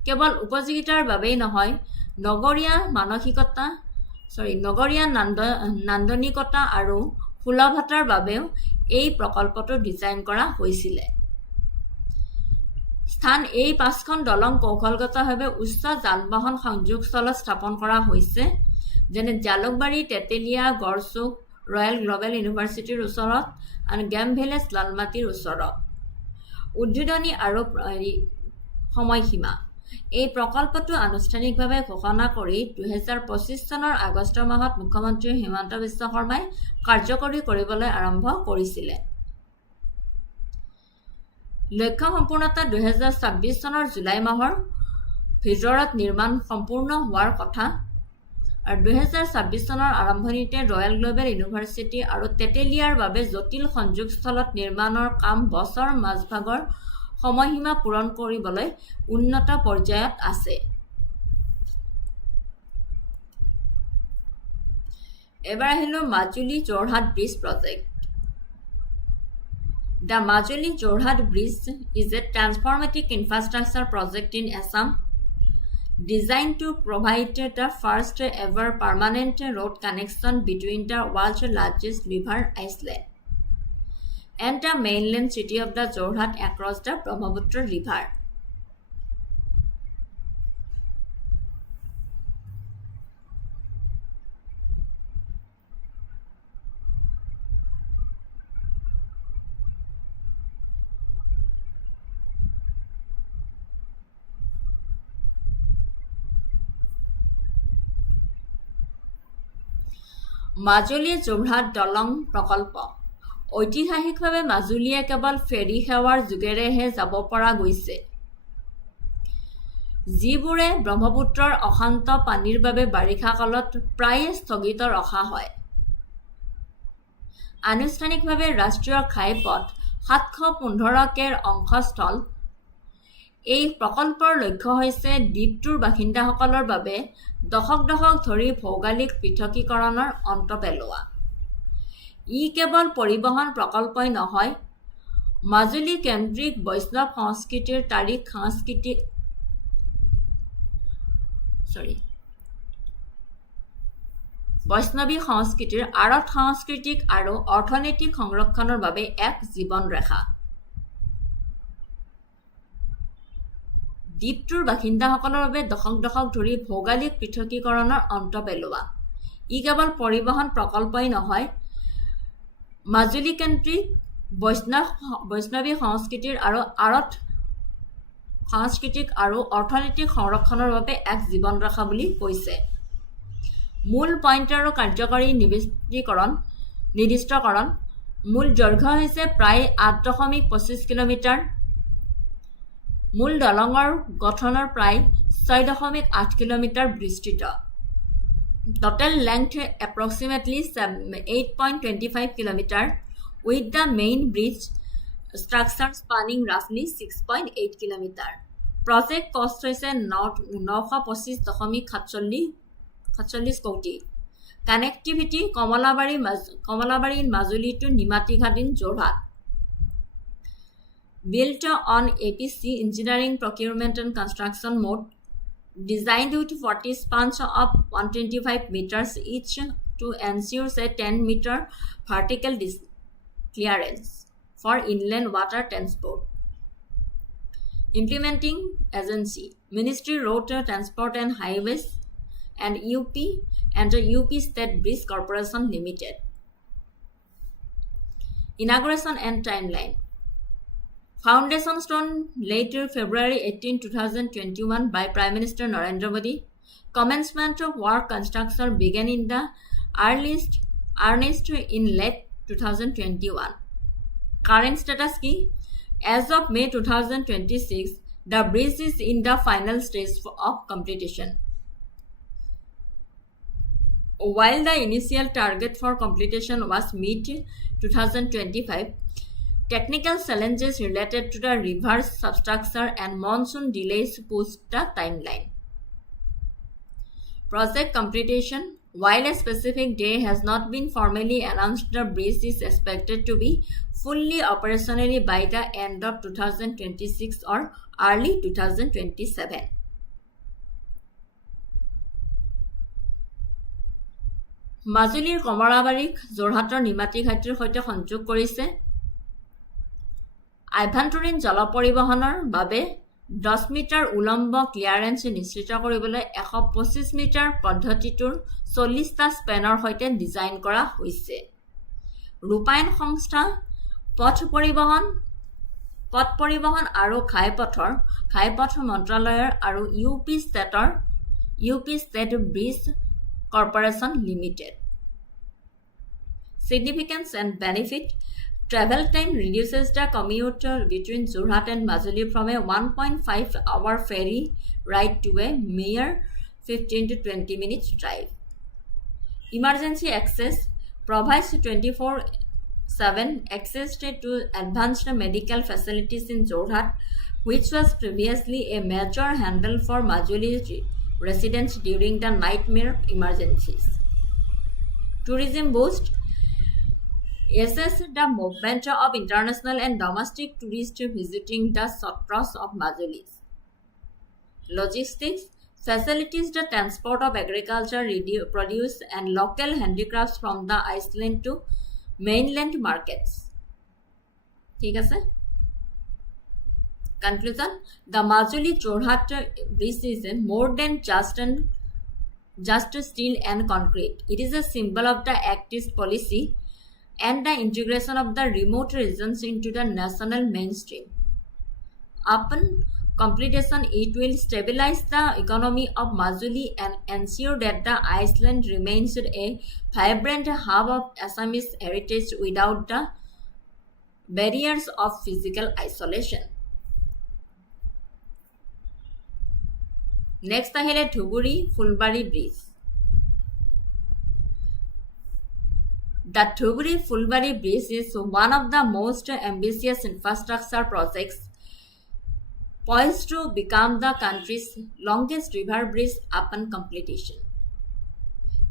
কেৱল উপযোগিতাৰ বাবেই নহয়, নগৰীয়া নান্দনিকতা আৰু সুলভতাৰ বাবেও এই প্ৰকল্পটো ডিজাইন কৰা হৈছিল। এই 5খন দলং কৌশলগতভাৱে উচ্চ যান-বাহন সংযোগস্থলত স্থাপন কৰা হৈছে, যেনে জালুকবাৰী, তেতেলীয়া, গড়চুক, ৰয়েল গ্ল'বেল ইউনিভাৰ্চিটিৰ ওচৰত আৰু গেম ভিলেজ, লালমাটিৰ ওচৰত। উদ্বোধনী আৰু সময়সীমা। এই প্ৰকল্পটো আনুষ্ঠানিকভাৱে ঘোষণা কৰি 2025 চনৰ আগষ্ট মাহত মুখ্যমন্ত্ৰী হিমন্ত বিশ্ব শৰ্মাই কাৰ্যকৰী কৰিবলৈ আৰম্ভ কৰিছিল। লক্ষ্য সম্পূৰ্ণতা 2026 চনৰ জুলাই মাহৰ ভিতৰত নিৰ্মাণ সম্পূৰ্ণ হোৱাৰ কথা আৰু 2026 চনৰ আৰম্ভণিতে ৰয়েল গ্ল'বেল ইউনিভাৰ্চিটি আৰু তেতেলিয়াৰ বাবে জটিল সংযোগস্থলত নিৰ্মাণৰ কাম বছৰ মাজভাগৰ সময়সীমা পূৰণ কৰিবলৈ উন্নত পৰ্যায়ত আছে। এবাৰ আহিলো Majuli Jorhat bridge project. The Majuli-Jorhat Bridge is a transformative infrastructure project in Assam designed to provide the first ever permanent road connection between the world's largest river island and the mainland city of the Jorhat across the Brahmaputra River. Majuli-Jorhat দলং প্ৰকল্প। ঐতিহাসিকভাৱে মাজুলীয়ে কেৱল ferry সেৱাৰ যোগেৰেহে যাব পৰা গৈছে, যিবোৰে ব্ৰহ্মপুত্ৰৰ অশান্ত পানীৰ বাবে বাৰিষা কালত প্ৰায়ে স্থগিত ৰখা হয়। আনুষ্ঠানিকভাৱে ৰাষ্ট্ৰীয় ঘাইপথ 715 কেৰ অংশস্থল। এই প্ৰকল্পৰ লক্ষ্য হৈছে দ্বীপটোৰ বাসিন্দাসকলৰ বাবে দশক ধৰি ভৌগোলিক পৃথকীকৰণৰ অন্ত পেলোৱা। ই কেৱল পৰিবহণ প্ৰকল্পই নহয়, মাজুলী কেন্দ্ৰিক বৈষ্ণৱ সংস্কৃতিৰ বৈষ্ণৱী সংস্কৃতিৰ আঁৰত সাংস্কৃতিক আৰু অৰ্থনৈতিক সংৰক্ষণৰ বাবে এক জীৱন ৰেখা। দ্বীপটোৰ বাসিন্দাসকলৰ বাবে দশক ধৰি ভৌগোলিক পৃথকীকৰণৰ অন্ত পেলোৱা। ই কেৱল পৰিবহণ প্ৰকল্পই নহয়, মাজুলী কেন্দ্ৰিক বৈষ্ণৱী সংস্কৃতিৰ আৰু আঁৰত সাংস্কৃতিক আৰু অৰ্থনৈতিক সংৰক্ষণৰ বাবে এক জীৱন ৰেখা বুলি কৈছে। মূল পইণ্ট আৰু কাৰ্যকৰী নিৰ্দিষ্টকৰণ। মূল দৈৰ্ঘ্য হৈছে প্ৰায় 8.25 কিলোমিটাৰ। মূল দলঙৰ গঠনৰ প্ৰায় 6.8 কিলোমিটাৰ বিস্তৃত। Total length approximately 8.25 kilometer, with the main bridge structure spanning roughly 6.8 kilometer. Project cost হৈছে 925.47 কোটি। Connectivity Kamalabari Majuli to Nimatighat in Jorhat. Built on APC engineering procurement and construction mode, designed with 40 spans of 125 meters each to ensure a 10-meter vertical clearance for inland water transport. Implementing agency, Ministry Road Transport and Highways and UP and the UP State Bridge Corporation Limited. Inauguration and timeline. Foundation stone laid February 18, 2021 by Prime Minister Narendra Modi. Commencement of work construction began in the earliest earnest in late 2021. Current status key? As of May 2026, the bridge is in the final stage of completion. While the initial target for completion was mid-2025, technical challenges related to the river substructure and monsoon delays pushed the timeline. Project completion. While a specific day has not been formally announced, the bridge is expected to be fully operational by the end of 2026 or early 2027. মাজুলীৰ কমৰাবাৰীক যোৰহাটৰ নিমাতী ঘাটিৰ সৈতে সংযোগ কৰিছে আভ্যন্তৰীণ জল পৰিবহণৰ বাবে 10 metre উলম্ব ক্লিয়াৰেন্স নিশ্চিত কৰিবলৈ 125 মিটাৰ পদ্ধতিটোৰ 40টা স্পেনৰ সৈতে ডিজাইন কৰা হৈছে ৰূপায়ণ সংস্থা পথ পৰিবহণ আৰু ঘাইপথ মন্ত্ৰালয়ৰ আৰু UP state bridge Corporation Limited. Significance and benefit. Travel time reduces the commute between Jorhat and Majuli from a 1.5-hour ferry ride to a mere 15 to 20 minutes drive. Emergency access provides 24/7 access to advanced medical facilities in Jorhat, which was previously a major hurdle for Majuli residents during the nightmare emergencies. Tourism boost. Assess the movement of international and domestic tourists visiting the Sotras of Majuli. Logistics. Facilitates the transport of agriculture, produce and local handicrafts from the island to mainland markets. ঠিক আছে Conclusion. The Majuli-Jorhat bridge is more than just steel and concrete. It is a symbol of the activist policy and the integration of the remote regions into the national mainstream. Upon completion, it will stabilize the economy of Majuli and ensure that the island remains a vibrant hub of Assamese heritage without the barriers of physical isolation. Next ahile Dhuburi Fulbari Bridge. The Dhuburi Fulbari Bridge is one of the most ambitious infrastructure projects poised to become the country's longest river bridge upon completion.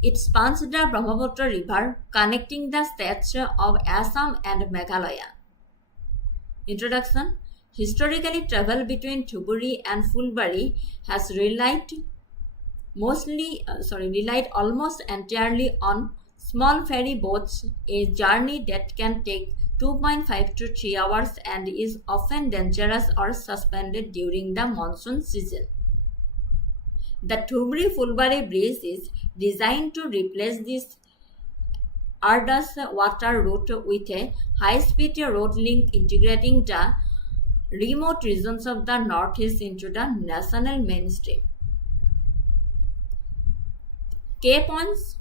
It spans the Brahmaputra River, connecting the states of Assam and Meghalaya. Introduction. Historically, travel between Dhuburi and Fulbari has relied almost entirely on small ferry boats, a journey that can take 2.5 to 3 hours and is often dangerous or suspended during the monsoon season. The Dhuburi-Fulbari bridge is designed to replace this arduous water route with a high-speed road link integrating the remote regions of the northeast into the national mainstream. K points.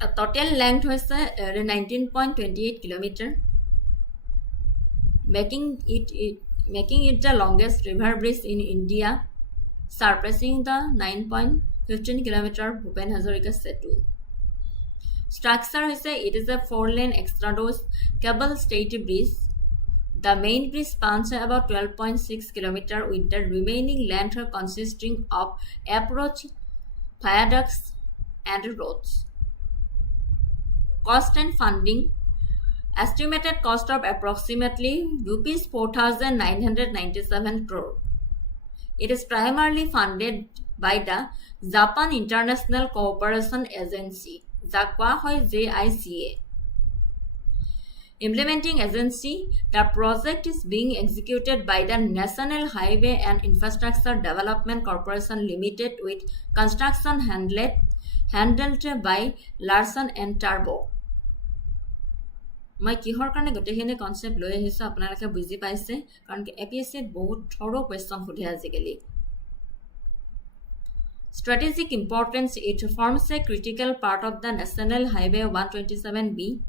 A total length was 19.28 km, making it the longest river bridge in India, surpassing the 9.15 km Bhupen Hazarika Setu. Structure is it is a 4-lane extra-dose cable-stayed bridge. The main bridge spans about 12.6 km, with the remaining length consisting of approach, viaducts, and roads. Cost and funding. Estimated cost of approximately Rs 4,997 crore. It is primarily funded by the Japan International Cooperation Agency, JICA. Implementing agency. The project is being executed by the National Highway and Infrastructure Development Corporation Limited, with construction handled by Larsen and Turbo. মই কিহৰ কাৰণে গোটেইখিনি concept লৈ আহিছো আপোনালোকে বুজি পাইছে কাৰণ কি এপিএসসি বহুত থৰো কোৱেশ্চন সোধে আজিকালি Strategic importance, it forms a critical part of the National Highway 127B.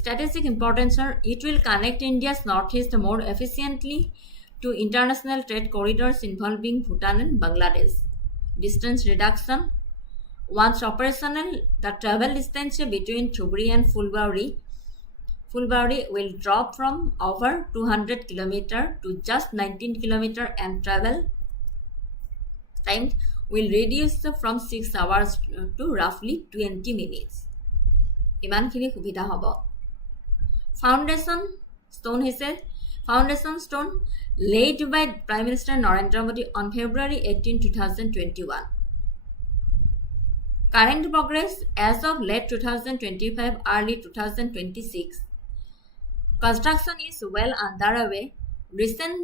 Strategic importance, it will connect India's northeast more efficiently to international trade corridors involving Bhutan and Bangladesh. Distance reduction, once operational, the travel distance between Dhubri and Fulbauri will drop from over 200 km to just 19 km, and travel time will reduce from 6 hours to roughly 20 minutes. ইমানখিনি সুবিধা হ'ব। Foundation stone laid by Prime Minister Narendra Modi on February 18, 2021. Current progress as of late 2025, early 2026. Construction is well underway. Recent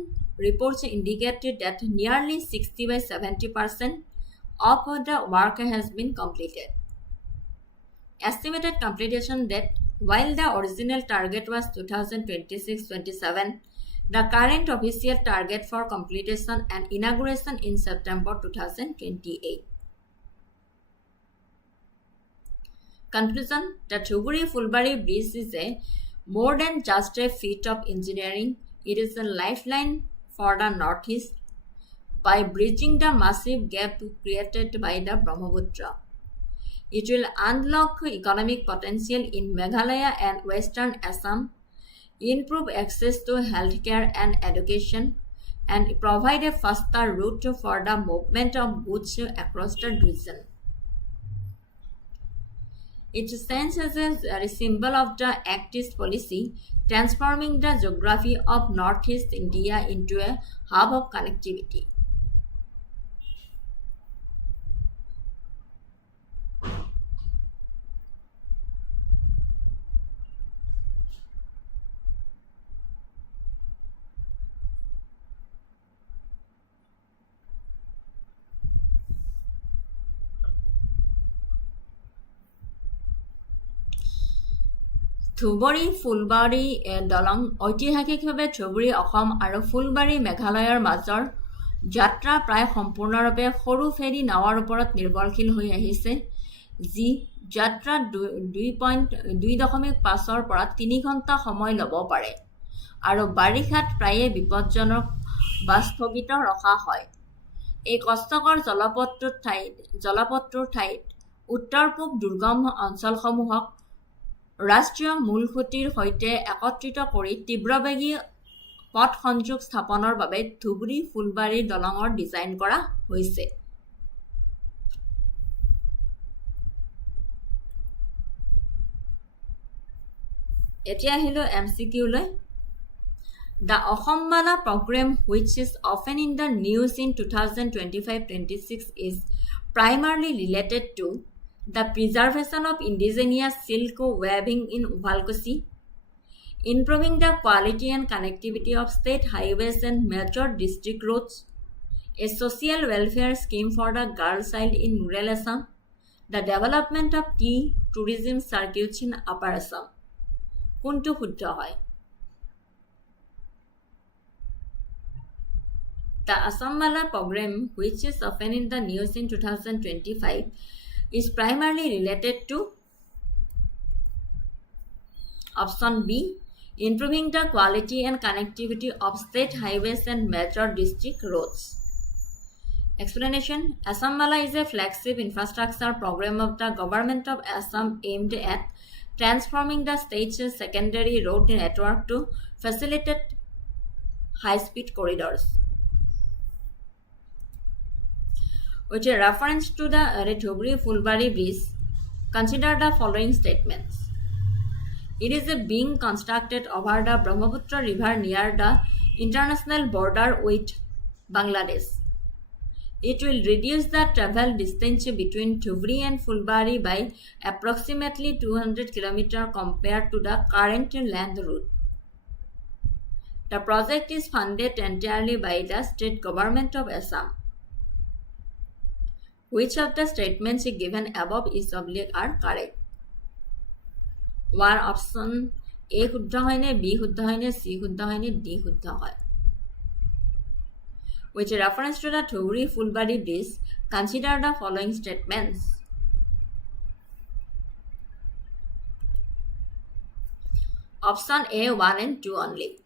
reports indicated that nearly 60 by 70% of the work has been completed. Estimated completion date, while the original target was 2026-27, the current official target for completion and inauguration in September 2028. Conclusion, the Dhubri-Fulbari bridge is more than just a feat of engineering. It is a lifeline for the Northeast by bridging the massive gap created by the Brahmaputra. It will unlock economic potential in Meghalaya and Western Assam, improve access to healthcare and education, and provide a faster route for the movement of goods across the region. It stands as a symbol of the Act East policy, transforming the geography of Northeast India into a hub of connectivity. Dhubri-Phulbari দলং ঐতিহাসিকভাৱে ধুবুৰী অসম আৰু ফুলবাৰী মেঘালয়ৰ মাজৰ যাত্ৰা প্ৰায় সম্পূৰ্ণৰূপে সৰু ferry নাৱৰ ওপৰত নিৰ্ভৰশীল হৈ আহিছে, যি যাত্ৰা 2.5 পৰা 3 ঘণ্টা সময় ল'ব পাৰে আৰু বাৰিষাত প্ৰায়ে বিপদজনক বা স্থগিত ৰখা হয়। এই কষ্টকৰ জলপথটোৰ ঠাইত উত্তৰ-পূব দুৰ্গম অঞ্চলসমূহক ৰাষ্ট্ৰীয় মূল খুঁটিৰ সৈতে একত্ৰিত কৰি তীব্ৰবেগী পথ সংযোগ স্থাপনৰ বাবে ধুবুৰী-ফুলবাৰী দলঙৰ ডিজাইন কৰা হৈছে। এতিয়া আহিলো MCQ-লৈ। The Assam program, which is often in the news in 2025-26, is primarily related to the preservation of indigenous silk weaving in Valkosi, improving the quality and connectivity of state highways and major district roads, a social welfare scheme for the girl child in rural Assam, the development of tea tourism circuits in Upper Assam. কোনটো শুদ্ধ হয়? The Assam program, which is often in the news in 2025, is primarily related to option B, improving the quality and connectivity of state highways and major district roads. Explanation, Assam is a flagship infrastructure program of the government of Assam aimed at transforming the state's secondary road network to facilitate high-speed corridors. With a reference to the Dhubri-Fulbari bridge, consider the following statements. It is being constructed over the Brahmaputra River near the international border with Bangladesh. It will reduce the travel distance between Dhubri and Fulbari by approximately 200 km compared to the current land route. The project is funded entirely by the state government of Assam. Which of the statements given above is are correct? One option A শুদ্ধ হয় নে, B শুদ্ধ হয় নে, C শুদ্ধ হয় নে, D শুদ্ধ হয়? With reference to the Thugri Fulbari Bridge, consider the following statements. Option A 1 and 2 only.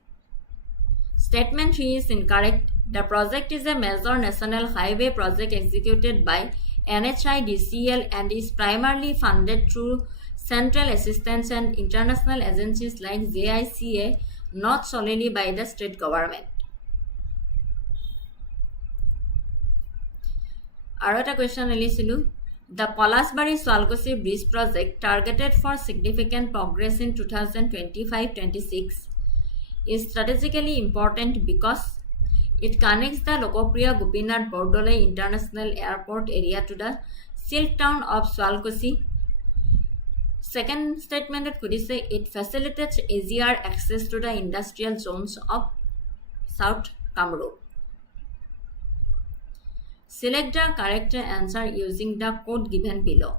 Statement 3 is incorrect. The project is a major national highway project executed by NHIDCL and is primarily funded through central assistance and international agencies like JICA, not solely by the state government. আৰু এটা question এলিছিলো. The Palasbari-Swalkosi Bridge project, targeted for significant progress in 2025-26, is strategically important because it connects the Lokopriya Gopinath Bordoloi International Airport area to the silk town of Swalkosi. Second statement could say it facilitates easier access to the industrial zones of South Kamrup. Select the correct answer using the code given below.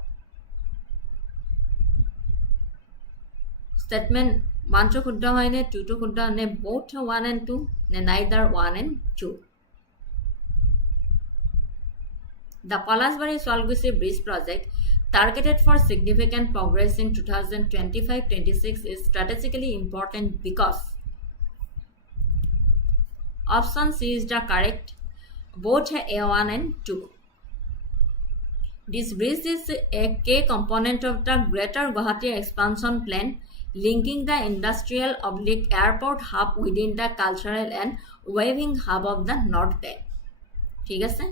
Statement 1 to শুদ্ধ হয় নে 2 to শুদ্ধ নে both 1 and 2 নে neither 1 and 2. The Palasbari-Swalkosi Bridge project, targeted for significant progress in 2025-26, is strategically important because option C is the correct. Both A1 and 2. This bridge is a key component of the Greater Guwahati expansion plan, linking the industrial / airport hub within the cultural and weaving hub of the North Bank. ঠিক আছে?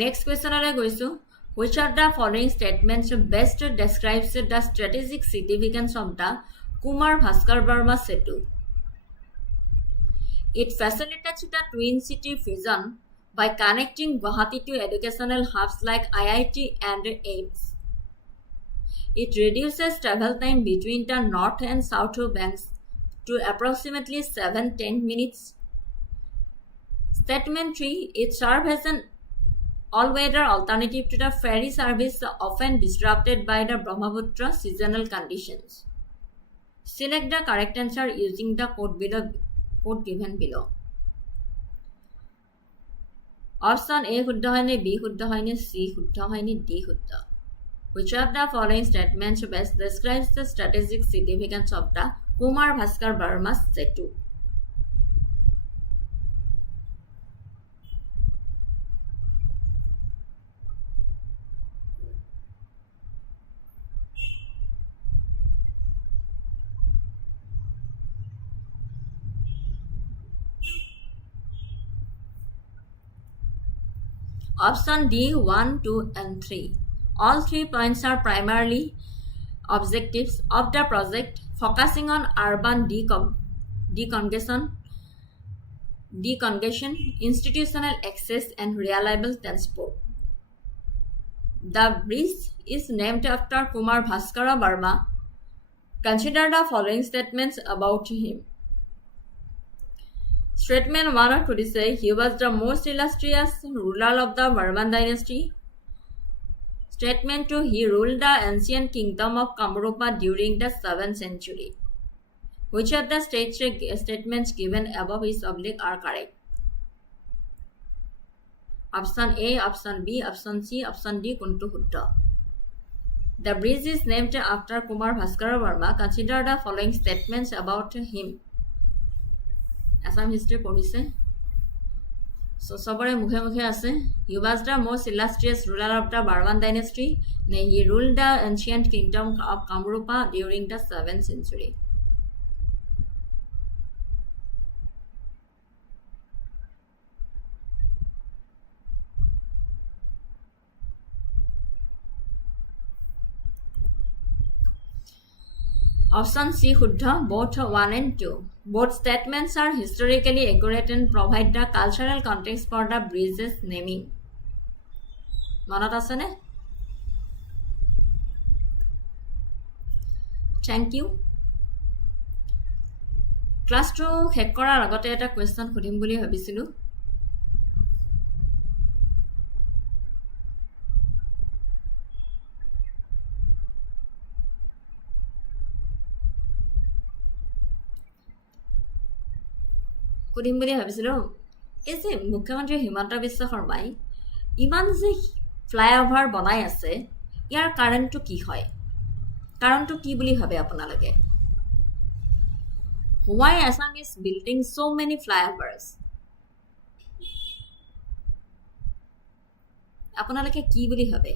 Next question are goisu. Which of the following statements best describes the strategic significance of the Kumar Bhaskar Verma Setu? It facilitates the twin city vision by connecting Guwahati to educational hubs like IIT and AIMS. It reduces travel time between the north and south banks to approximately 7-10 minutes. Statement 3, it serves as an all-weather alternative to the ferry service often disrupted by the Brahmaputra seasonal conditions. Select the correct answer using the code given below. Option A শুদ্ধ হয় নে B শুদ্ধ হয় নে C শুদ্ধ হয় নে D শুদ্ধ? Which of the following statements best describes the strategic significance of the Kumar Bhaskar Verma Setu? Option D 1, 2 and 3. All 3 points are primarily objectives of the project, focusing on urban decongestion, institutional access and reliable transport. The bridge is named after Kumar Bhaskara Verma. Consider the following statements about him. Statement 1 could say he was the most illustrious ruler of the Varman dynasty. Statement 2, he ruled the ancient kingdom of Kamrupa during the 7th century. Which of the statements given above is are correct? Option A, option B, option C, option D kuntu hutta. The bridge is named after Kumar Bhaskara Verma. Consider the following statements about him. Assam history পঢ়িছে so সবৰে মুখে মুখে আছে. He was the most illustrious ruler of the Varman dynasty. He ruled the ancient kingdom of Kamrupa during the 7th century. Option C শুদ্ধ, both 1 and 2. Both statements are historically accurate and provide the cultural context for the bridge's naming. মনত আছে নে? Thank you. Class 2 শেষ কৰাৰ আগতে এটা question সুধিম বুলি ভাবিছিলো. সুধিম বুলি ভাবিছিলোঁ এই যে মুখ্যমন্ত্ৰী হিমন্ত বিশ্ব শৰ্মাই ইমান যে ফ্লাইঅভাৰ বনাই আছে ইয়াৰ কাৰণটো কি হয় কাৰণটো কি বুলি ভাবে আপোনালোকে Why Assam is building so many flyovers? আপোনালোকে কি বুলি ভাবে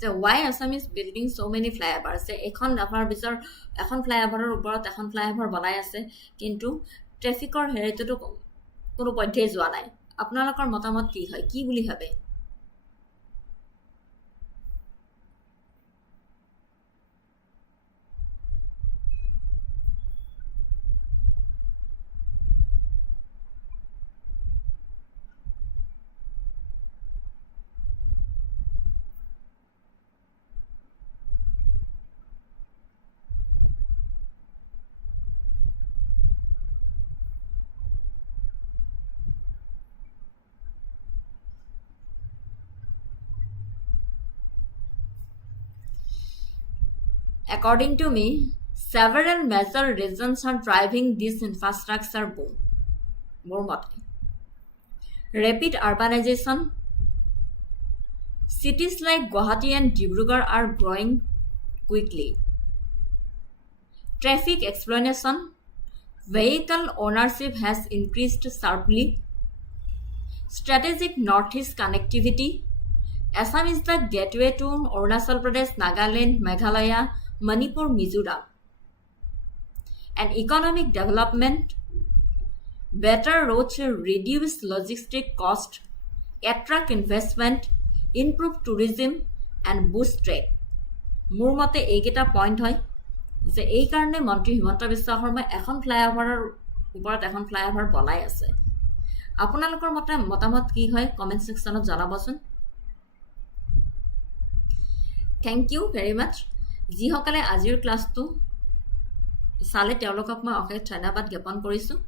যে why Assam is building so many flyovers যে এখন ফ্লাইঅভাৰৰ ওপৰত এখন ফ্লাইঅভাৰ বনাই আছে কিন্তু ট্ৰেফিকৰ হেৰিটো কোনো পধ্যে যোৱা নাই আপোনালোকৰ মতামত কি হয় কি বুলি ভাবে According to me, several major reasons are driving this infrastructure boom. More mate. Rapid urbanization. Cities like Guwahati and Dibrugarh are growing quickly. Traffic explosion. Vehicle ownership has increased sharply. Strategic northeast connectivity. Assam is the gateway to Arunachal Pradesh, Nagaland, Meghalaya, Manipur, Mizoram. And economic development, better roads reduce logistic cost, attract investment, improve tourism, and boost trade. মোৰ মতে এইকেইটা point হয় যে এই কাৰণে মন্ত্ৰী হিমন্ত বিশ্ব শৰ্মাই এখন ফ্লাইঅভাৰৰ ওপৰত এখন ফ্লাইঅভাৰ বনাই আছে আপোনালোকৰ মতামত কি হয় কমেণ্ট ছেকশ্যনত জনাবচোন Thank you very much. যিসকলে আজিৰ ক্লাছটো চালে তেওঁলোকক মই অশেষ ধন্যবাদ জ্ঞাপন কৰিছোঁ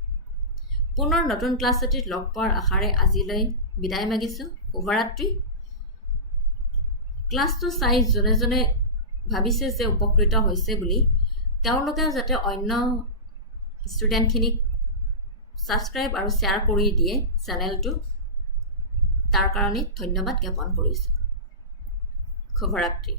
পুনৰ নতুন ক্লাছ এটিত লগ পোৱাৰ আশাৰে আজিলৈ বিদায় মাগিছোঁ শুভৰাত্ৰি ক্লাছটো চাই জনে ভাবিছে যে উপকৃত হৈছে বুলি তেওঁলোকে যাতে অন্য ষ্টুডেণ্টখিনিক ছাবস্ক্ৰাইব আৰু শ্বেয়াৰ কৰি দিয়ে চেনেলটো তাৰ কাৰণে ধন্যবাদ জ্ঞাপন কৰিছোঁ শুভৰাত্ৰি